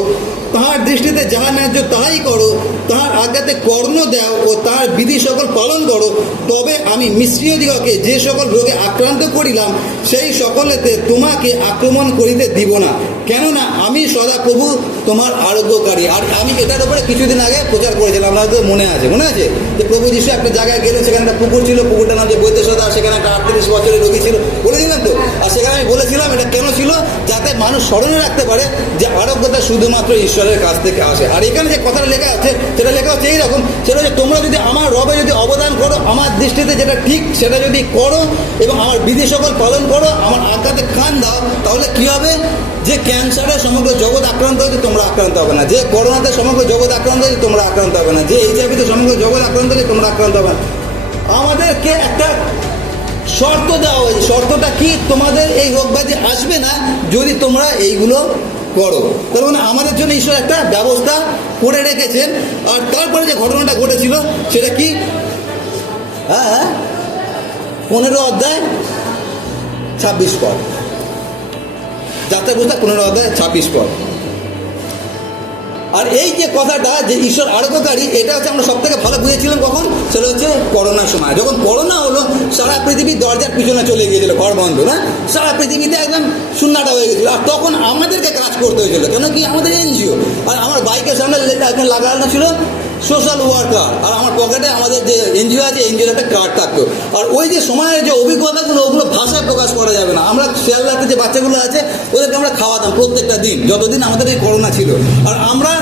তাহার দৃষ্টিতে যাহা ন্যায্য তাহাই করো, তাহার আজ্ঞাতে কর্ণ দাও ও তাহার বিধি সকল পালন করো, তবে আমি মিশ্রীয়দিগকে যে সকল রোগে আক্রান্ত করিলাম সেই সকলেতে তোমাকে আক্রমণ করিতে দিব না, কেননা আমি সদাপ্রভু তোমার আরোগ্যকারী। আর আমি এটার উপরে কিছুদিন আগে প্রচার করেছিলাম, আপনাদের মনে আছে যে প্রভু যীশু একটা জায়গায় গেলেন, সেখানে একটা পুকুর ছিল, পুকুরটার নাম যে বৈদ্যসদা, সেখানে একটা 38 বছরের রোগী ছিল, বলেছিলাম তো। আর সেখানে আমি বলেছিলাম এটা কেন ছিল, যাতে মানুষ স্মরণে রাখতে পারে যে আরোগ্যতা শুধুমাত্র ঈশ্বরের কাছ থেকে আসে। আর এখানে যে কথাটা লেখা আছে সেটা লেখা হচ্ছে এইরকম, সেটা হচ্ছে তোমরা যদি আমার রবে যদি অবদান করো, আমার দৃষ্টিতে যেটা ঠিক সেটা যদি করো এবং আমার বিধি সকল পালন করো, আমার আজ্ঞাতে কান দাও, তাহলে কী হবে? যে ক্যান্সারে সমগ্র জগৎ আক্রান্ত হয়েছে তোমরা আক্রান্ত হবে না, যে করোনাতে সমগ্র জগৎ আক্রান্ত হয়েছে তোমরা আক্রান্ত হবে না, যে HIV-তে সমগ্র জগৎ আক্রান্ত হয়েছে তোমরা আক্রান্ত হবে না। আমাদেরকে একটা শর্ত দেওয়া হয়েছে, শর্তটা কি? তোমাদের এই রোগ ব্যাধি আসবে না যদি তোমরা এইগুলো করো। তার মানে আমাদের জন্য ঈশ্বর একটা ব্যবস্থা করে রেখেছেন। আর তারপরে যে ঘটনাটা ঘটেছিল সেটা কি? 15 অধ্যায় 26 পদ, যাত্রা পুস্তক 15 অধ্যায় 26 পদ। আর এই যে কথাটা যে ঈশ্বর আরোগ্যকারী, এটা হচ্ছে আমরা সব থেকে ভালো বুঝেছিলাম কখন? সেটা হচ্ছে করোনার সময়। যখন করোনা হলো সারা পৃথিবীর দরজার পিছনে চলে গিয়েছিল, ঘর বন্ধ না, সারা পৃথিবীতে একদম শূন্যটা হয়ে গেছিলো। আর তখন আমাদেরকে কাজ করতে হয়েছিল, কেন কি আমাদের NGO। আর আমার বাইকের সামনে লাগানো ছিল সোশ্যাল ওয়ার্কার, আর আমার পকেটে আমাদের যে NGO আছে NGOর একটা কার্ড থাকতো। আর ওই যে সময়ের যে অভিজ্ঞতাগুলো, ওগুলো ভাষায় প্রকাশ করা যাবে না। আমরা শিয়ালদাতে যে বাচ্চাগুলো আছে ওদেরকে আমরা খাওয়াতাম প্রত্যেকটা দিন, যতদিন আমাদের এই করোনা ছিল। আর আমরা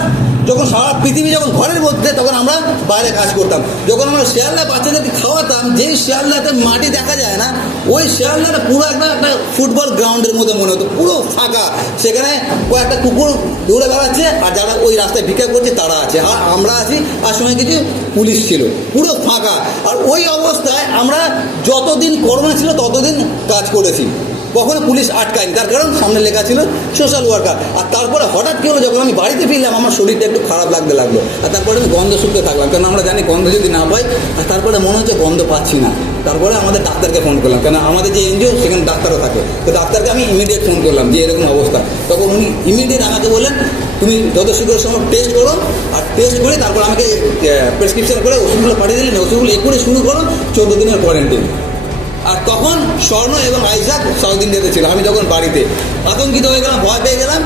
যখন সারা পৃথিবী যখন ঘরের মধ্যে, তখন আমরা বাইরে কাজ করতাম। যখন আমরা শিয়ালদা বাচ্চাদেরকে খাওয়াতাম, যেই শিয়ালদাতে মাটি দেখা যায় না, ওই শিয়ালদাটা পুরো একটা ফুটবল গ্রাউন্ডের মতো মনে হতো, পুরো ফাঁকা। সেখানে কয়েকটা কুকুর দৌড়ে বেড়াচ্ছে, আর যারা ওই রাস্তায় ভিক্ষা করছে তারা আছে, আর আমরা আছি, আর সঙ্গে কিছু পুলিশ ছিল, পুরো ফাঁকা। আর ওই অবস্থায় আমরা যতদিন করোনা ছিল ততদিন কাজ করেছি, কখনো পুলিশ আটকায়নি। তার কারণ সামনে লেখা ছিল সোশ্যাল ওয়ার্কার। আর তারপরে হঠাৎ কী হলো, যখন আমি বাড়িতে ফিরলাম আমার শরীরটা একটু খারাপ লাগতে লাগলো, আর তারপরে আমি গন্ধ শুনতে থাকলাম, কারণ আমরা জানি গন্ধ যদি না পাই, আর তারপরে মনে হচ্ছে গন্ধ পাচ্ছি না। তারপরে আমাদের ডাক্তারকে ফোন করলাম, কেন আমাদের যে এনজিও সেখানে ডাক্তারও থাকে, তো ডাক্তারকে আমি ইমিডিয়েট ফোন করলাম যে এরকম অবস্থা। তখন উনি ইমিডিয়েট আমাকে বললেন, তুমি যত শীঘ্র সময় টেস্ট করো, আর টেস্ট করে তারপর আমাকে প্রেসক্রিপশন করে ওষুধগুলো পাঠিয়ে দিলেন। ওষুধগুলো এক্ষুনি শুরু করো, 14 দিনের কোয়ারেন্টাইন। আর তখন স্বর্ণ এবং আইজাক সাউথ ইন্ডিয়াতে ছিল। আমি যখন বাড়িতে আতঙ্কিত হয়ে গেলাম, ভয় পেয়ে গেলাম।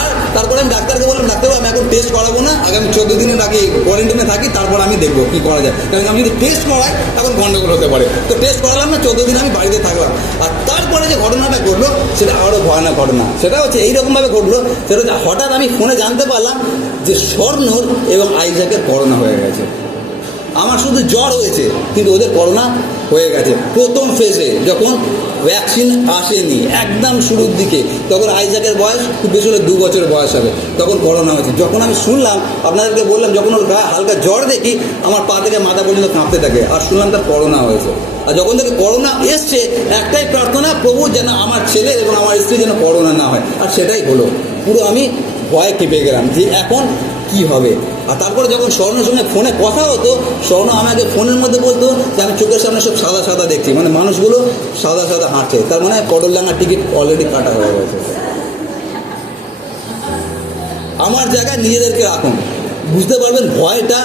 আর তারপরে আমি ডাক্তারকে বললাম, ডাক্তারবাবু আমি এখন টেস্ট করাবো না, আগামী 14 দিনের আগে কোয়ারেন্টাইনে থাকি, তারপর আমি দেখবো কী করা যায়। কারণ আমি যদি টেস্ট করাই তখন গন্ডগোল হতে পারে। তো টেস্ট করালাম না, 14 দিন আমি বাড়িতে থাকলাম। আর তারপরে যে ঘটনাটা ঘটলো সেটা আরও ভয়ানক ঘটনা। সেটা হচ্ছে এইরকমভাবে ঘটলো, সেটা হচ্ছে হঠাৎ আমি ফোনে জানতে পারলাম যে স্বর্ণর এবং আইজাকের করোনা হয়ে গেছে। আমার শুধু জ্বর হয়েছে, কিন্তু ওদের করোনা হয়ে গেছে। প্রথম ফেজে যখন ভ্যাকসিন আসেনি, একদম শুরুর দিকে, তখন আইজাকের বয়স খুব বেশি হলে 2 বছরের বয়স হবে, তখন করোনা হয়েছে। যখন আমি শুনলাম, আপনাদেরকে বললাম, যখন ওর গায়ে হালকা জ্বর দেখি, আমার পা থেকে মাথা পর্যন্ত কাঁপতে থাকে, আর শুনলাম তার করোনা হয়েছে। আর যখন থেকে করোনা এসছে, একটাই প্রার্থনা, প্রভু যেন আমার ছেলে এবং আমার স্ত্রী যেন করোনা না হয়। আর সেটাই হলো। পুরো আমি ভয়ে কেঁপে গেলাম যে এখন কি হবে। আর তারপরে যখন স্বর্ণের সঙ্গে ফোনে কথা হতো, স্বর্ণ আমাকে ফোনের মধ্যে বলতো যে আমি চোখের সামনে সব সাদা সাদা দেখছি, মানে মানুষগুলো সাদা সাদা হাঁটছে, তার মানে পটলডাঙ্গার টিকিট অলরেডি কাটা হয়ে গেছে। আমার জায়গায় নিজেদেরকে রাখুন, বুঝতে পারবেন ভয়টা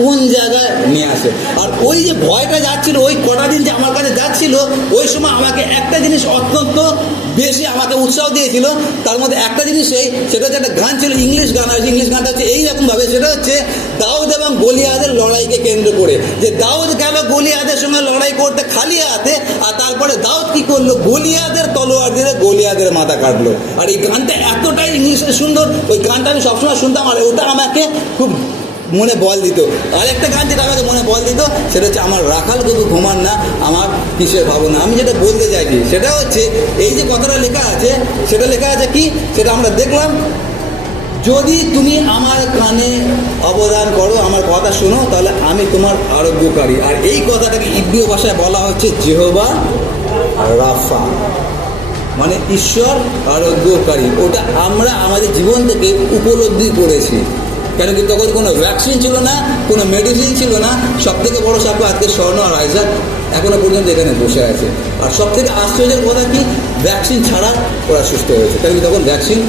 কোন জায়গায় নিয়ে আসে। আর ওই যে ভয়টা যাচ্ছিল, ওই কটা দিন যে আমার কাছে যাচ্ছিল, ওই সময় আমাকে একটা জিনিস অত্যন্ত বেশি আমাকে উৎসাহ দিয়েছিল। তার মধ্যে একটা জিনিস সেটা হচ্ছে একটা গান ছিল, ইংলিশ গান। আর ইংলিশ গানটা হচ্ছে এইরকমভাবে, সেটা হচ্ছে দাউদ এবং গলিয়াদের লড়াইকে কেন্দ্র করে, যে দাউদ গেল গলিয়াদের সঙ্গে লড়াই করতে খালি হাতে, আর তারপরে দাউদ কি করলো, গলিয়াদের তলোয়ার দিয়ে গলিয়াদের মাথা কাটলো। আর এই গানটা এতটাই ইংলিশে সুন্দর, ওই গানটা আমি সবসময় শুনতাম, আর ওটা আমাকে খুব মনে বল দিত। আর একটা গান যেটা আমাকে মনে বল দিত, সেটা হচ্ছে আমার রাখাল গরু ঘুমান না, আমার কিসের ভাবনা। আমি যেটা বলতে চাইছি সেটা হচ্ছে, এই যে কথাটা লেখা আছে, সেটা লেখা আছে কি, সেটা আমরা দেখলাম, যদি তুমি আমার কানে অবদান করো, আমার কথা শোনো, তাহলে আমি তোমার আরোগ্যকারী। আর এই কথাটাকে ইব্রিয় ভাষায় বলা হচ্ছে জেহোভা রাফা, মানে ঈশ্বর আরোগ্যকারী। ওটা আমরা আমাদের জীবন থেকে উপলব্ধি করেছি। কেন কি তখন কোনো ভ্যাকসিন ছিল না, কোনো মেডিসিন ছিল না। সব থেকে বড় সাক্ষ্য আজকে স্বর্ণ আর আইজাক এখনো পর্যন্ত এখানে বসে আছে। আর সব থেকে আশ্চর্যের কথা কি, ভ্যাকসিন ছাড়া ওরা সুস্থ হয়েছে, কারণ তখন ভ্যাকসিন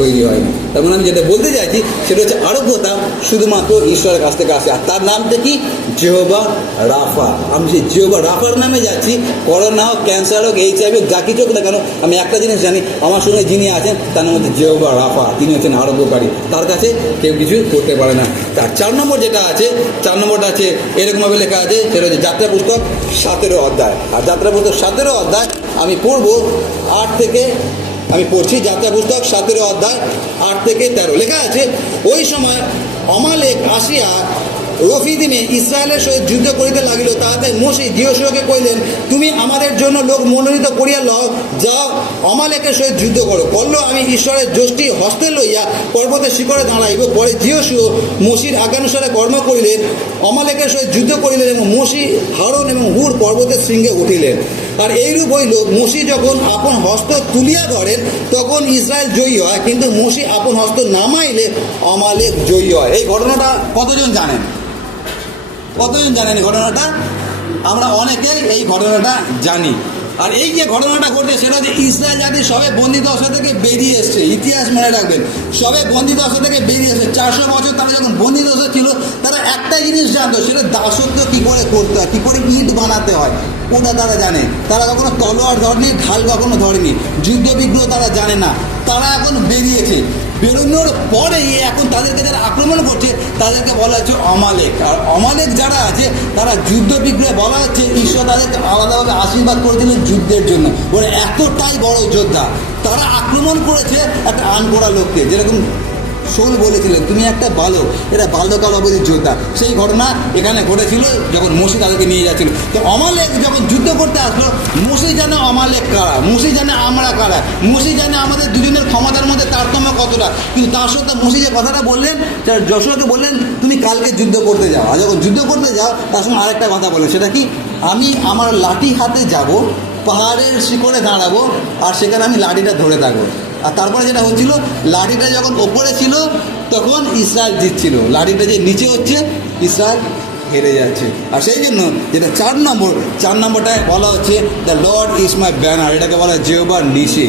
তৈরি হয়নি। তার মানে আমি যেটা বলতে চাইছি সেটা হচ্ছে আরোগ্যতা শুধুমাত্র ঈশ্বরের কাছ থেকে আসে। আর তার নামটা কি, জেহোভা রাফা। আমি সেই জেহোভা রাফার নামে যাচ্ছি। করোনা হোক, ক্যান্সার হোক, HIV হোক, যা কিছু হোক না কেন, আমি একটা জিনিস জানি, আমার সঙ্গে যিনি আছেন তার নাম হচ্ছে জেহোভা রাফা, তিনি হচ্ছেন আরোগ্যকারী। তার কাছে কেউ কিছু করতে পারে না। তার 4 নম্বর যেটা আছে, 4 নম্বরটা আছে এরকমভাবে লেখা আছে, সেটা হচ্ছে যাত্রা পুস্তক 17 অধ্যায়। আর যাত্রা পুস্তক 17 অধ্যায় আমি পড়বো 8 থেকে, আমি পড়ছি যাত্রা পুস্তক 17 অধ্যায় 8 থেকে 13। লেখা আছে, ওই সময় অমালেক আসিয়া রফিদিমে ইসরায়েলের সহিত যুদ্ধ করিতে লাগিল। তাহাতে মোশে যিহোশুয়াকে কহিলেন, তুমি আমাদের জন্য লোক মনোনীত করিয়া লও, যাও অমালেকের সহিত যুদ্ধ করো। বললো, আমি ঈশ্বরের যষ্টি হস্তে লইয়া পর্বতের শিখরে দাঁড়াইব। পরে যিহোশুয়া মোশির আজ্ঞানুসারে কর্ম করিলেন, অমালেকের সহিত যুদ্ধ করিলেন, এবং মোশি, হারন এবং হুর পর্বতের শৃঙ্গে উঠিলেন। আর এইরূপ হইল, মোশি যখন আপন হস্ত তুলিয়া ধরেন তখন ইসরায়েল জয়ী হয়, কিন্তু মোশি আপন হস্ত নামাইলে অমালেক জয়ী হয়। এই ঘটনাটা কতজন জানেন? কতজন জানেন এই ঘটনাটা? আমরা অনেকেই এই ঘটনাটা জানি। আর এই যে ঘটনাটা ঘটছে সেটা হচ্ছে ইসরায়েল জাতি সবে বন্দী দশা থেকে বেরিয়ে এসছে। ইতিহাস মনে রাখবেন, সবে বন্দী দশা থেকে বেরিয়ে এসছে। 400 বছর তারা যখন বন্দী দশা ছিল, তারা একটাই জিনিস জানতো, সেটা দাসত্ব কী করে করতে হয়, কী করে ইট বানাতে হয়, ওটা তারা জানে। তারা কখনো তলোয়ার ধরেনি, ঢাল কখনো ধরেনি, যুদ্ধ বিগ্রহ তারা জানে না। তারা এখন বেরিয়েছে, বেরোনোর পরেই এখন তাদেরকে যারা আক্রমণ করছে তাদেরকে বলা হচ্ছে অমালেক। আর অমালেক যারা আছে তারা যুদ্ধ বিগ্রহে বলা হচ্ছে ঈশ্বর তাদেরকে আলাদাভাবে আশীর্বাদ করেছিলেন যুদ্ধের জন্য, এতটাই বড় যোদ্ধা। তারা আক্রমণ করেছে একটা আনকোড়া লোককে, যেরকম শৌল বলেছিলেন তুমি একটা বালক, এটা বাল্যকাল অবধি যোদ্ধা। সেই ঘটনা এখানে ঘটেছিল যখন মোশি তাদেরকে নিয়ে যাচ্ছিল। তো অমালেক যখন যুদ্ধ করতে আসলো, মোশি জানে অমালেক কারা, মোশি জানে আমরা কারা, মোশি জানে আমাদের দুজনের ক্ষমতার মধ্যে তারতম্য কতটা। কিন্তু তার সত্ত্বে মোশি যে কথাটা বললেন, যশোয়াকে বললেন তুমি কালকে যুদ্ধ করতে যাও। আর যখন যুদ্ধ করতে যাও তার সঙ্গে আরেকটা কথা বলেন, সেটা কি, আমি আমার লাঠি হাতে যাব, পাহাড়ের শিখরে দাঁড়াবো, আর সেখানে আমি লাঠিটা ধরে থাকবো। আর তারপরে যেটা হচ্ছিল, লাঠিটা যখন ওপরে ছিল তখন ইসরায়েল জিতছিল, লাঠিটা যে নিচে হচ্ছে ইসরায়েল হেরে যাচ্ছে। আর সেই জন্য যেটা 4 নম্বরটায় বলা হচ্ছে the Lord is my banner, এটাকে বলা হয় যেহোবা নিশি।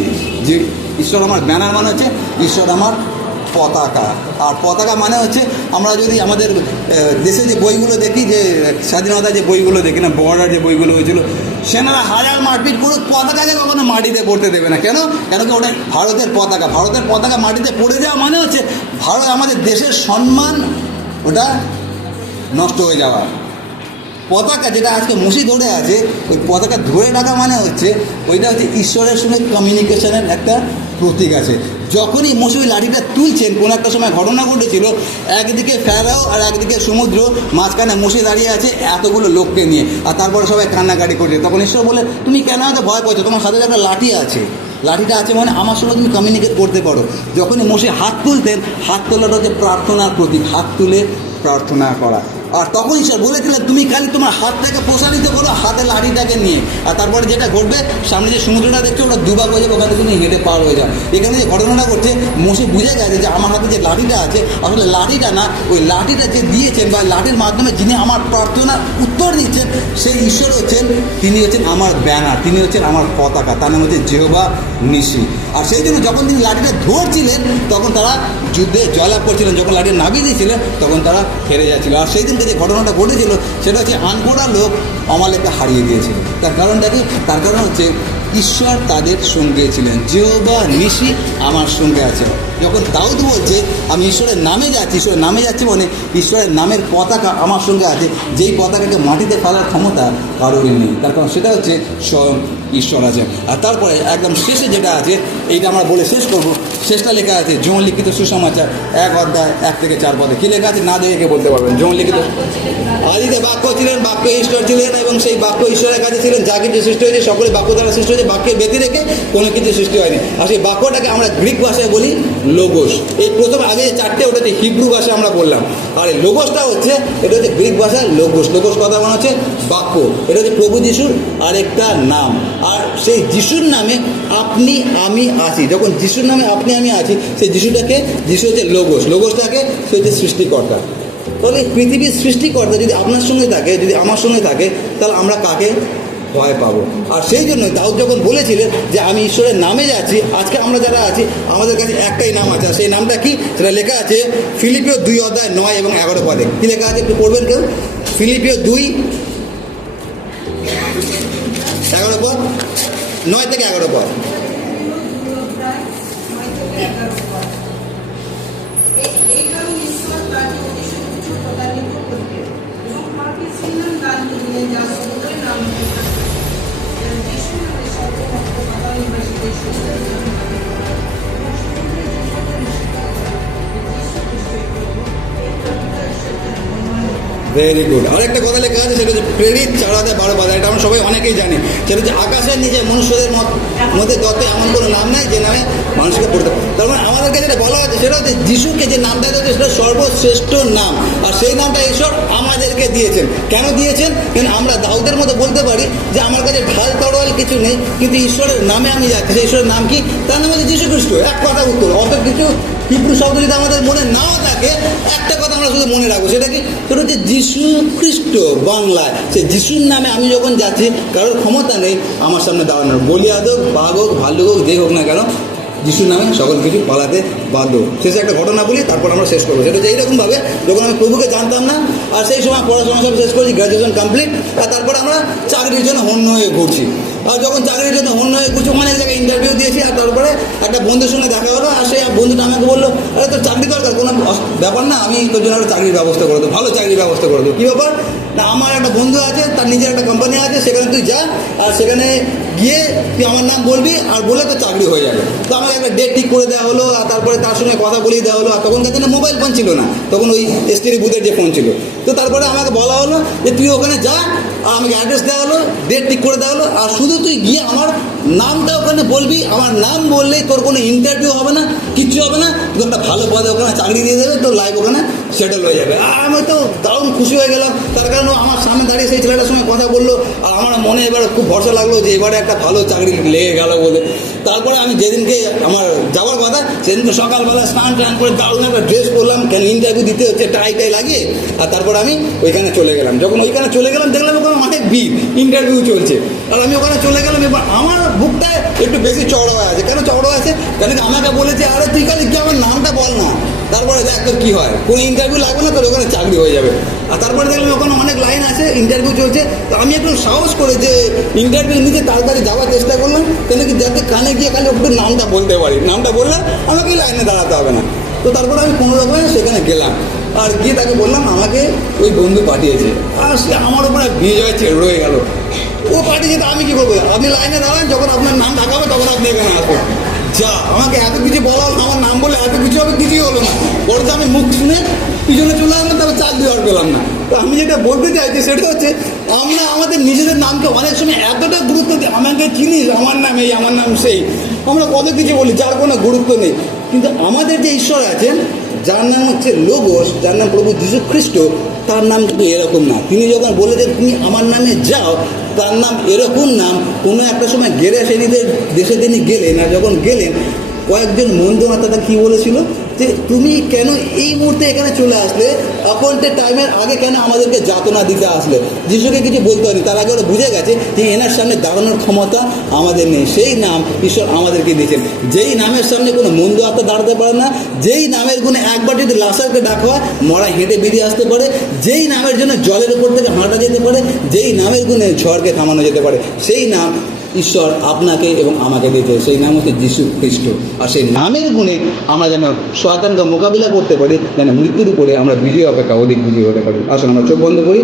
যে ঈশ্বর আমার ব্যানার মানে হচ্ছে ঈশ্বর আমার পতাকা। আর পতাকা মানে হচ্ছে আমরা যদি আমাদের দেশে যে বইগুলো দেখি, যে স্বাধীনতা যে বইগুলো দেখি না, বর্ডার যে বইগুলো হয়েছিল, সেনারা হাজার মারপিট করুক, পতাকাকে কখনো মাটিতে পড়তে দেবে না। কেন কি ওটা ভারতের পতাকা। ভারতের পতাকা মাটিতে পড়ে যাওয়া মানে হচ্ছে ভারত আমাদের দেশের সম্মান ওটা নষ্ট হয়ে যাওয়া। পতাকা যেটা আজকে মুশি ধরে আছে, ওই পতাকা ধরে রাখা মানে হচ্ছে ওইটা হচ্ছে ঈশ্বরের সঙ্গে কমিউনিকেশনের একটা প্রতীক আছে। যখনই মুশি ওই লাঠিটা তুলছেন, কোনো একটা সময় ঘটনা ঘটেছিল, একদিকে ফেরাও আর একদিকে সমুদ্র, মাঝখানে মুশি দাঁড়িয়ে আছে এতগুলো লোককে নিয়ে, আর তারপরে সবাই কান্নাকাটি করছে। তখন ঈশ্বর বলে তুমি কেন এত ভয় পাচ্ছ, তোমার হাতে একটা লাঠি আছে, লাঠিটা আছে মানে আমার সঙ্গে তুমি কমিউনিকেট করতে পারো। যখনই মুশি হাত তুলতেন, হাত তোলাটা হচ্ছে প্রার্থনার প্রতীক, হাত তুলে প্রার্থনা করা। আর তখন ঈশ্বর বলেছিলেন তুমি খালি তোমার হাতটাকে প্রসারিত করো হাতে লাঠিটাকে নিয়ে, আর তারপরে যেটা ঘটবে, সামনে যে সমুদ্রটা দেখছো ওটা দুভাগ হয়ে যাবে, ওখান থেকে তুমি হেঁটে পার হয়ে যাও। এখানে যে ঘটনাটা ঘটছে, মোশে বুঝে গেছে যে আমার হাতে যে লাঠিটা আছে আসলে লাঠিটা না, ওই লাঠিটা যে দিয়েছেন বা লাঠির মাধ্যমে যিনি আমার প্রার্থনার উত্তর দিচ্ছেন সেই ঈশ্বর হচ্ছেন, তিনি হচ্ছেন আমার ব্যানার, তিনি হচ্ছেন আমার পতাকা, তার নাম হচ্ছে যেহোবা নিশি। আর সেই জন্য যখন তিনি লাঠিটা ধরছিলেন তখন তারা যুদ্ধে জয়লাভ করছিলেন, যখন লাঠি নামিয়ে দিয়েছিলেন তখন তারা হেরে যাচ্ছিল। আর সেই দিনকে যে ঘটনাটা ঘটেছিল সেটা হচ্ছে আনপড়া লোক অমালেককে হারিয়ে দিয়েছিল। তার কারণটা কি? তার কারণ হচ্ছে ঈশ্বর তাদের সঙ্গে ছিলেন, যেহোবা নিশি আমার সঙ্গে আছে। যখন দাউদ বলছে আমি ঈশ্বরের নামে যাচ্ছি, ঈশ্বরের নামে যাচ্ছি মানে ঈশ্বরের নামের পতাকা আমার সঙ্গে আছে, যেই পতাকাকে মাটিতে ফেলার ক্ষমতা কারোরই নেই, তার কারণ সেটা হচ্ছে স্বয়ং ঈশ্বর আছে। আর তারপরে একদম শেষে যেটা আছে, এইটা আমরা বলে শেষ করবো, শেষটা লেখা আছে জন লিখিত সুসমাচার 1 অধ্যায় 1 থেকে 4 পদে। কী লেখা আছে না দেখে কে বলতে পারবেন? জন লিখিত, আদিতে বাক্য ছিলেন, বাক্য ঈশ্বর ছিলেন এবং সেই বাক্য ঈশ্বরের কাছে ছিলেন, যা কিছু সৃষ্টি হয়েছে সকলে বাক্য দ্বারা সৃষ্টি হয়েছে, বাক্যের ব্যতি রেখে কোনো কিছু সৃষ্টি হয়নি। আর সেই বাক্যটাকে আমরা গ্রিক ভাষায় বলি লোগোস। এই প্রথম আগে যে 4টে ওটা হচ্ছে হিব্রু ভাষা আমরা বললাম, আর এই লোগোসটা হচ্ছে, এটা হচ্ছে গ্রিক ভাষায় লোগোস। লোগোস কথা মানে হচ্ছে বাক্য, এটা হচ্ছে প্রভু যিশুর আরেকটা নাম। আর সেই যিশুর নামে আপনি আমি আছি, যখন যিশুর নামে আপনি আমি আছি, সেই যিশু হচ্ছে লোগোস, লোগোসটাকে সে হচ্ছে সৃষ্টিকর্তা। তাহলে পৃথিবীর সৃষ্টিকর্তা যদি আপনার সঙ্গে থাকে, যদি আমার সঙ্গে থাকে, তাহলে আমরা কাকে ভয় পাবো? আর সেই জন্য দাউদ যখন বলেছিলেন যে আমি ঈশ্বরের নামে যাচ্ছি, আজকে আমরা যারা আছি আমাদের কাছে একটাই নাম আছে, আর সেই নামটা কি? সেটা লেখা আছে ফিলিপিও 2 অধ্যায় 9 এবং 11 পদে। কী লেখা আছে একটু পড়বেন কেউ? ফিলিপিও 2 11 পদ, 9 থেকে 11 পদ। Very good. আরেকটা কথা লেখা আছে, সেটা হচ্ছে প্রেরিত 4 অধ্যায় 12 পদ। এটা আমরা সবাই অনেকেই জানি, সেটা হচ্ছে আকাশের নিচে মনুষ্যদের মধ্যে দত্ত এমন কোনো নাম নেই যে নামে মানুষকে পড়তে পারে। তার মানে আমাদেরকে যেটা বলা হচ্ছে সেটা হচ্ছে যিশুকে যে নামটা দিয়েছে সেটা সর্বশ্রেষ্ঠ নাম, আর সেই নামটা ঈশ্বর আমাদেরকে দিয়েছেন। কেন দিয়েছেন? কেন আমরা দাউদের মতো বলতে পারি যে আমার কাছে ঢাল তরোয়াল কিছু নেই, কিন্তু ঈশ্বরের নামে আমি যাচ্ছি। সেই ঈশ্বরের নাম কি? তার নাম হচ্ছে যিশু খ্রিস্ট। এক কথা উত্তর। অত কিছু হিব্রু শব্দ যদি আমাদের মনে নাও থাকে, একটা কথা আমরা শুধু মনে রাখবো, সেটা কি? সেটা হচ্ছে যিশু খ্রিস্ট। বাংলায় সে যিশুর নামে আমি যখন যাচ্ছি, কারোর ক্ষমতা নেই আমার সামনে দাঁড়ানোর। গলিয়াদ হোক, বাঘ হোক, ভাল্লুক হোক, যে হোক না কেন, যিশুর নামে সকল কিছু পালাতে বাধ্য। শেষে একটা ঘটনা বলি, তারপর আমরা শেষ করবো। সেটা হচ্ছে এইরকমভাবে, যখন আমি প্রভুকে জানতাম না, আর সেই সময় পড়াশোনা সব শেষ করেছি, গ্র্যাজুয়েশন কমপ্লিট, আর তারপরে আমরা চাকরির জন্য হন্য হয়ে ঘুরছি। আর যখন চাকরির জন্য হন্য হয়ে ঘুরছি, অনেক জায়গায় ইন্টারভিউ দিয়েছি, আর তারপর তারপরে একটা বন্ধুর সঙ্গে দেখা হলো, আর সেই বন্ধুটা আমাকে বললো, আরে তোর চাকরি দরকার, কোনো ব্যাপার না, আমি তোর জন্য একটা চাকরির ব্যবস্থা করে দেবো, ভালো চাকরির ব্যবস্থা করে দেবো। কী ব্যাপার না, আমার একটা বন্ধু আছে, তার নিজের একটা কোম্পানি আছে, সেখানে তুই যা, আর সেখানে গিয়ে তুই আমার নাম বলবি, আর বলে তোর চাকরি হয়ে যাবে। তো আমাকে একটা ডেট ঠিক করে দেওয়া হলো, আর তারপরে তার সঙ্গে কথা বলিয়ে দেওয়া হলো। আর তখনকার দিনে মোবাইল ফোন ছিল না, তখন ওই এসটিডি বুথের যে ফোন ছিল। তো তারপরে আমাকে বলা হলো যে তুই ওখানে যা, আর আমাকে অ্যাড্রেস দেওয়া হলো, ডেট ঠিক করে দেওয়া হলো, আর শুধু তুই গিয়ে আমার নামটা ওখানে বলবি, আমার নাম বললেই তোর কোনো ইন্টারভিউ হবে না, কিচ্ছু হবে না, তুই একটা ভালো পদে ওখানে চাকরি দিয়ে দেবে, তোর লাইফ ওখানে সেটেল হয়ে যাবে। আর আমি তো দারুণ খুশি হয়ে গেলাম, তার কারণ আমার সামনে দাঁড়িয়ে সেই ছেলেটার সঙ্গে কথা বললো, আর আমার মনে এবার খুব ভরসা লাগলো যে এবারে একটা ভালো চাকরি লেগে গেল বলে। তারপরে আমি যেদিনকে আমার যাওয়ার কথা, সেদিনকে সকালবেলা স্নান টান করে দারুণ একটা ড্রেস পরলাম, কেন ইন্টারভিউ দিতে হচ্ছে, টাই লাগিয়ে। আর তারপরে আমি ওইখানে চলে গেলাম। যখন ওইখানে চলে গেলাম, দেখলাম ওখানে অনেক ভিড়, ইন্টারভিউ চলছে। আর আমি ওখানে চলে গেলাম। এবার আমার বুকটা একটু বেশি চওড়া হয়ে আছে। কেন চওড়া আছে? কেন কি আমাকে বলেছে, আরে তুই খালি কি আমার নামটা বল না, তারপরে দেখ তোর কী হয়, কোনো ইন্টারভিউ লাগবে না, তোর ওখানে চাকরি হয়ে যাবে। আর তারপরে দেখলাম ওখানে অনেক লাইন আছে, ইন্টারভিউ চলছে। তো আমি একটু সাহস করে যে ইন্টারভিউ নিতে তাড়াতাড়ি যাওয়ার চেষ্টা করলাম, কেন কি যাতে কানে গিয়ে খালি একটু নামটা বলতে পারি, নামটা বললে আমাকে লাইনে দাঁড়াতে হবে না। তো তারপরে আমি কোনো রকমে সেখানে গেলাম, আর গিয়ে তাকে বললাম আমাকে ওই বন্ধু পাঠিয়েছে। আর সে আমার উপরে বিজয় চেড়ে রয়ে গেল, ও পাঠিয়েছে, তো আমি কী করবো? আপনি লাইনে দাঁড়ান, যখন আপনার নাম ডাকা হবে তখন আপনি এখানে আসবেন। যা, আমাকে এত কিছু বলা হলো, আমার নাম বলে এত কিছু হবে, কিছুই হলো না। বরঞ্চ আমি মুখ শুনে পিছনে চলে আসলাম, তবে চাকরি আর পেলাম না। তো আমি যেটা বলতে চাইছি সেটা হচ্ছে, আমরা আমাদের নিজেদের নামকে অনেক সময় এতটা গুরুত্ব দিই, আমাকে চিনিস, আমার নাম এই, আমার নাম সেই, আমরা কত কিছু বলি যার কোনো গুরুত্ব নেই। কিন্তু আমাদের যে ঈশ্বর আছেন, যার নাম হচ্ছে লোগোস, যার নাম প্রভু যীশু খ্রিস্ট, তার নাম কিন্তু এরকম না। তিনি যখন বলে যে তুমি আমার নামে যাও, তার নাম এরকম নাম। কোনো একটা সময় গেরাসেনীদের দেশে তিনি গেলেন, আর যখন গেলেন, কয়েকজন মন্দিরমাতা কী বলেছিল যে তুমি কেন এই মুহূর্তে এখানে চলে আসলে, অ্যাপয়েন্টেড টাইমের আগে কেন আমাদেরকে যাতনা দিতে আসলে? যিশুকে কিছু বলতে হয়নি, তার আগে ওরা বুঝে গেছে যে এনার সামনে দাঁড়ানোর ক্ষমতা আমাদের নেই। সেই নাম ঈশ্বর আমাদেরকে দিয়েছেন, যেই নামের সামনে কোনো মন্দ আত্মা দাঁড়াতে পারে না, যেই নামের গুণে একবার যদি লাশারকে ডাকা হয় মরা হেঁটে বেরিয়ে আসতে পারে, যেই নামের জন্য জলের উপর থেকে হাঁটা যেতে পারে, যেই নামের গুণে ঝড়কে থামানো যেতে পারে, সেই নাম ঈশ্বর আপনাকে এবং আমাকে দিতে, সেই নাম হচ্ছে যীশু খ্রিস্ট। আর সেই নামের গুণে আমরা যেন শয়তানকে মোকাবিলা করতে পারি, যেন মৃত্যুর উপরে আমরা বিজয় অপেক্ষা অধিক বিজয়ী হতে পারি। আসুন আমরা চোখ বন্ধ করি।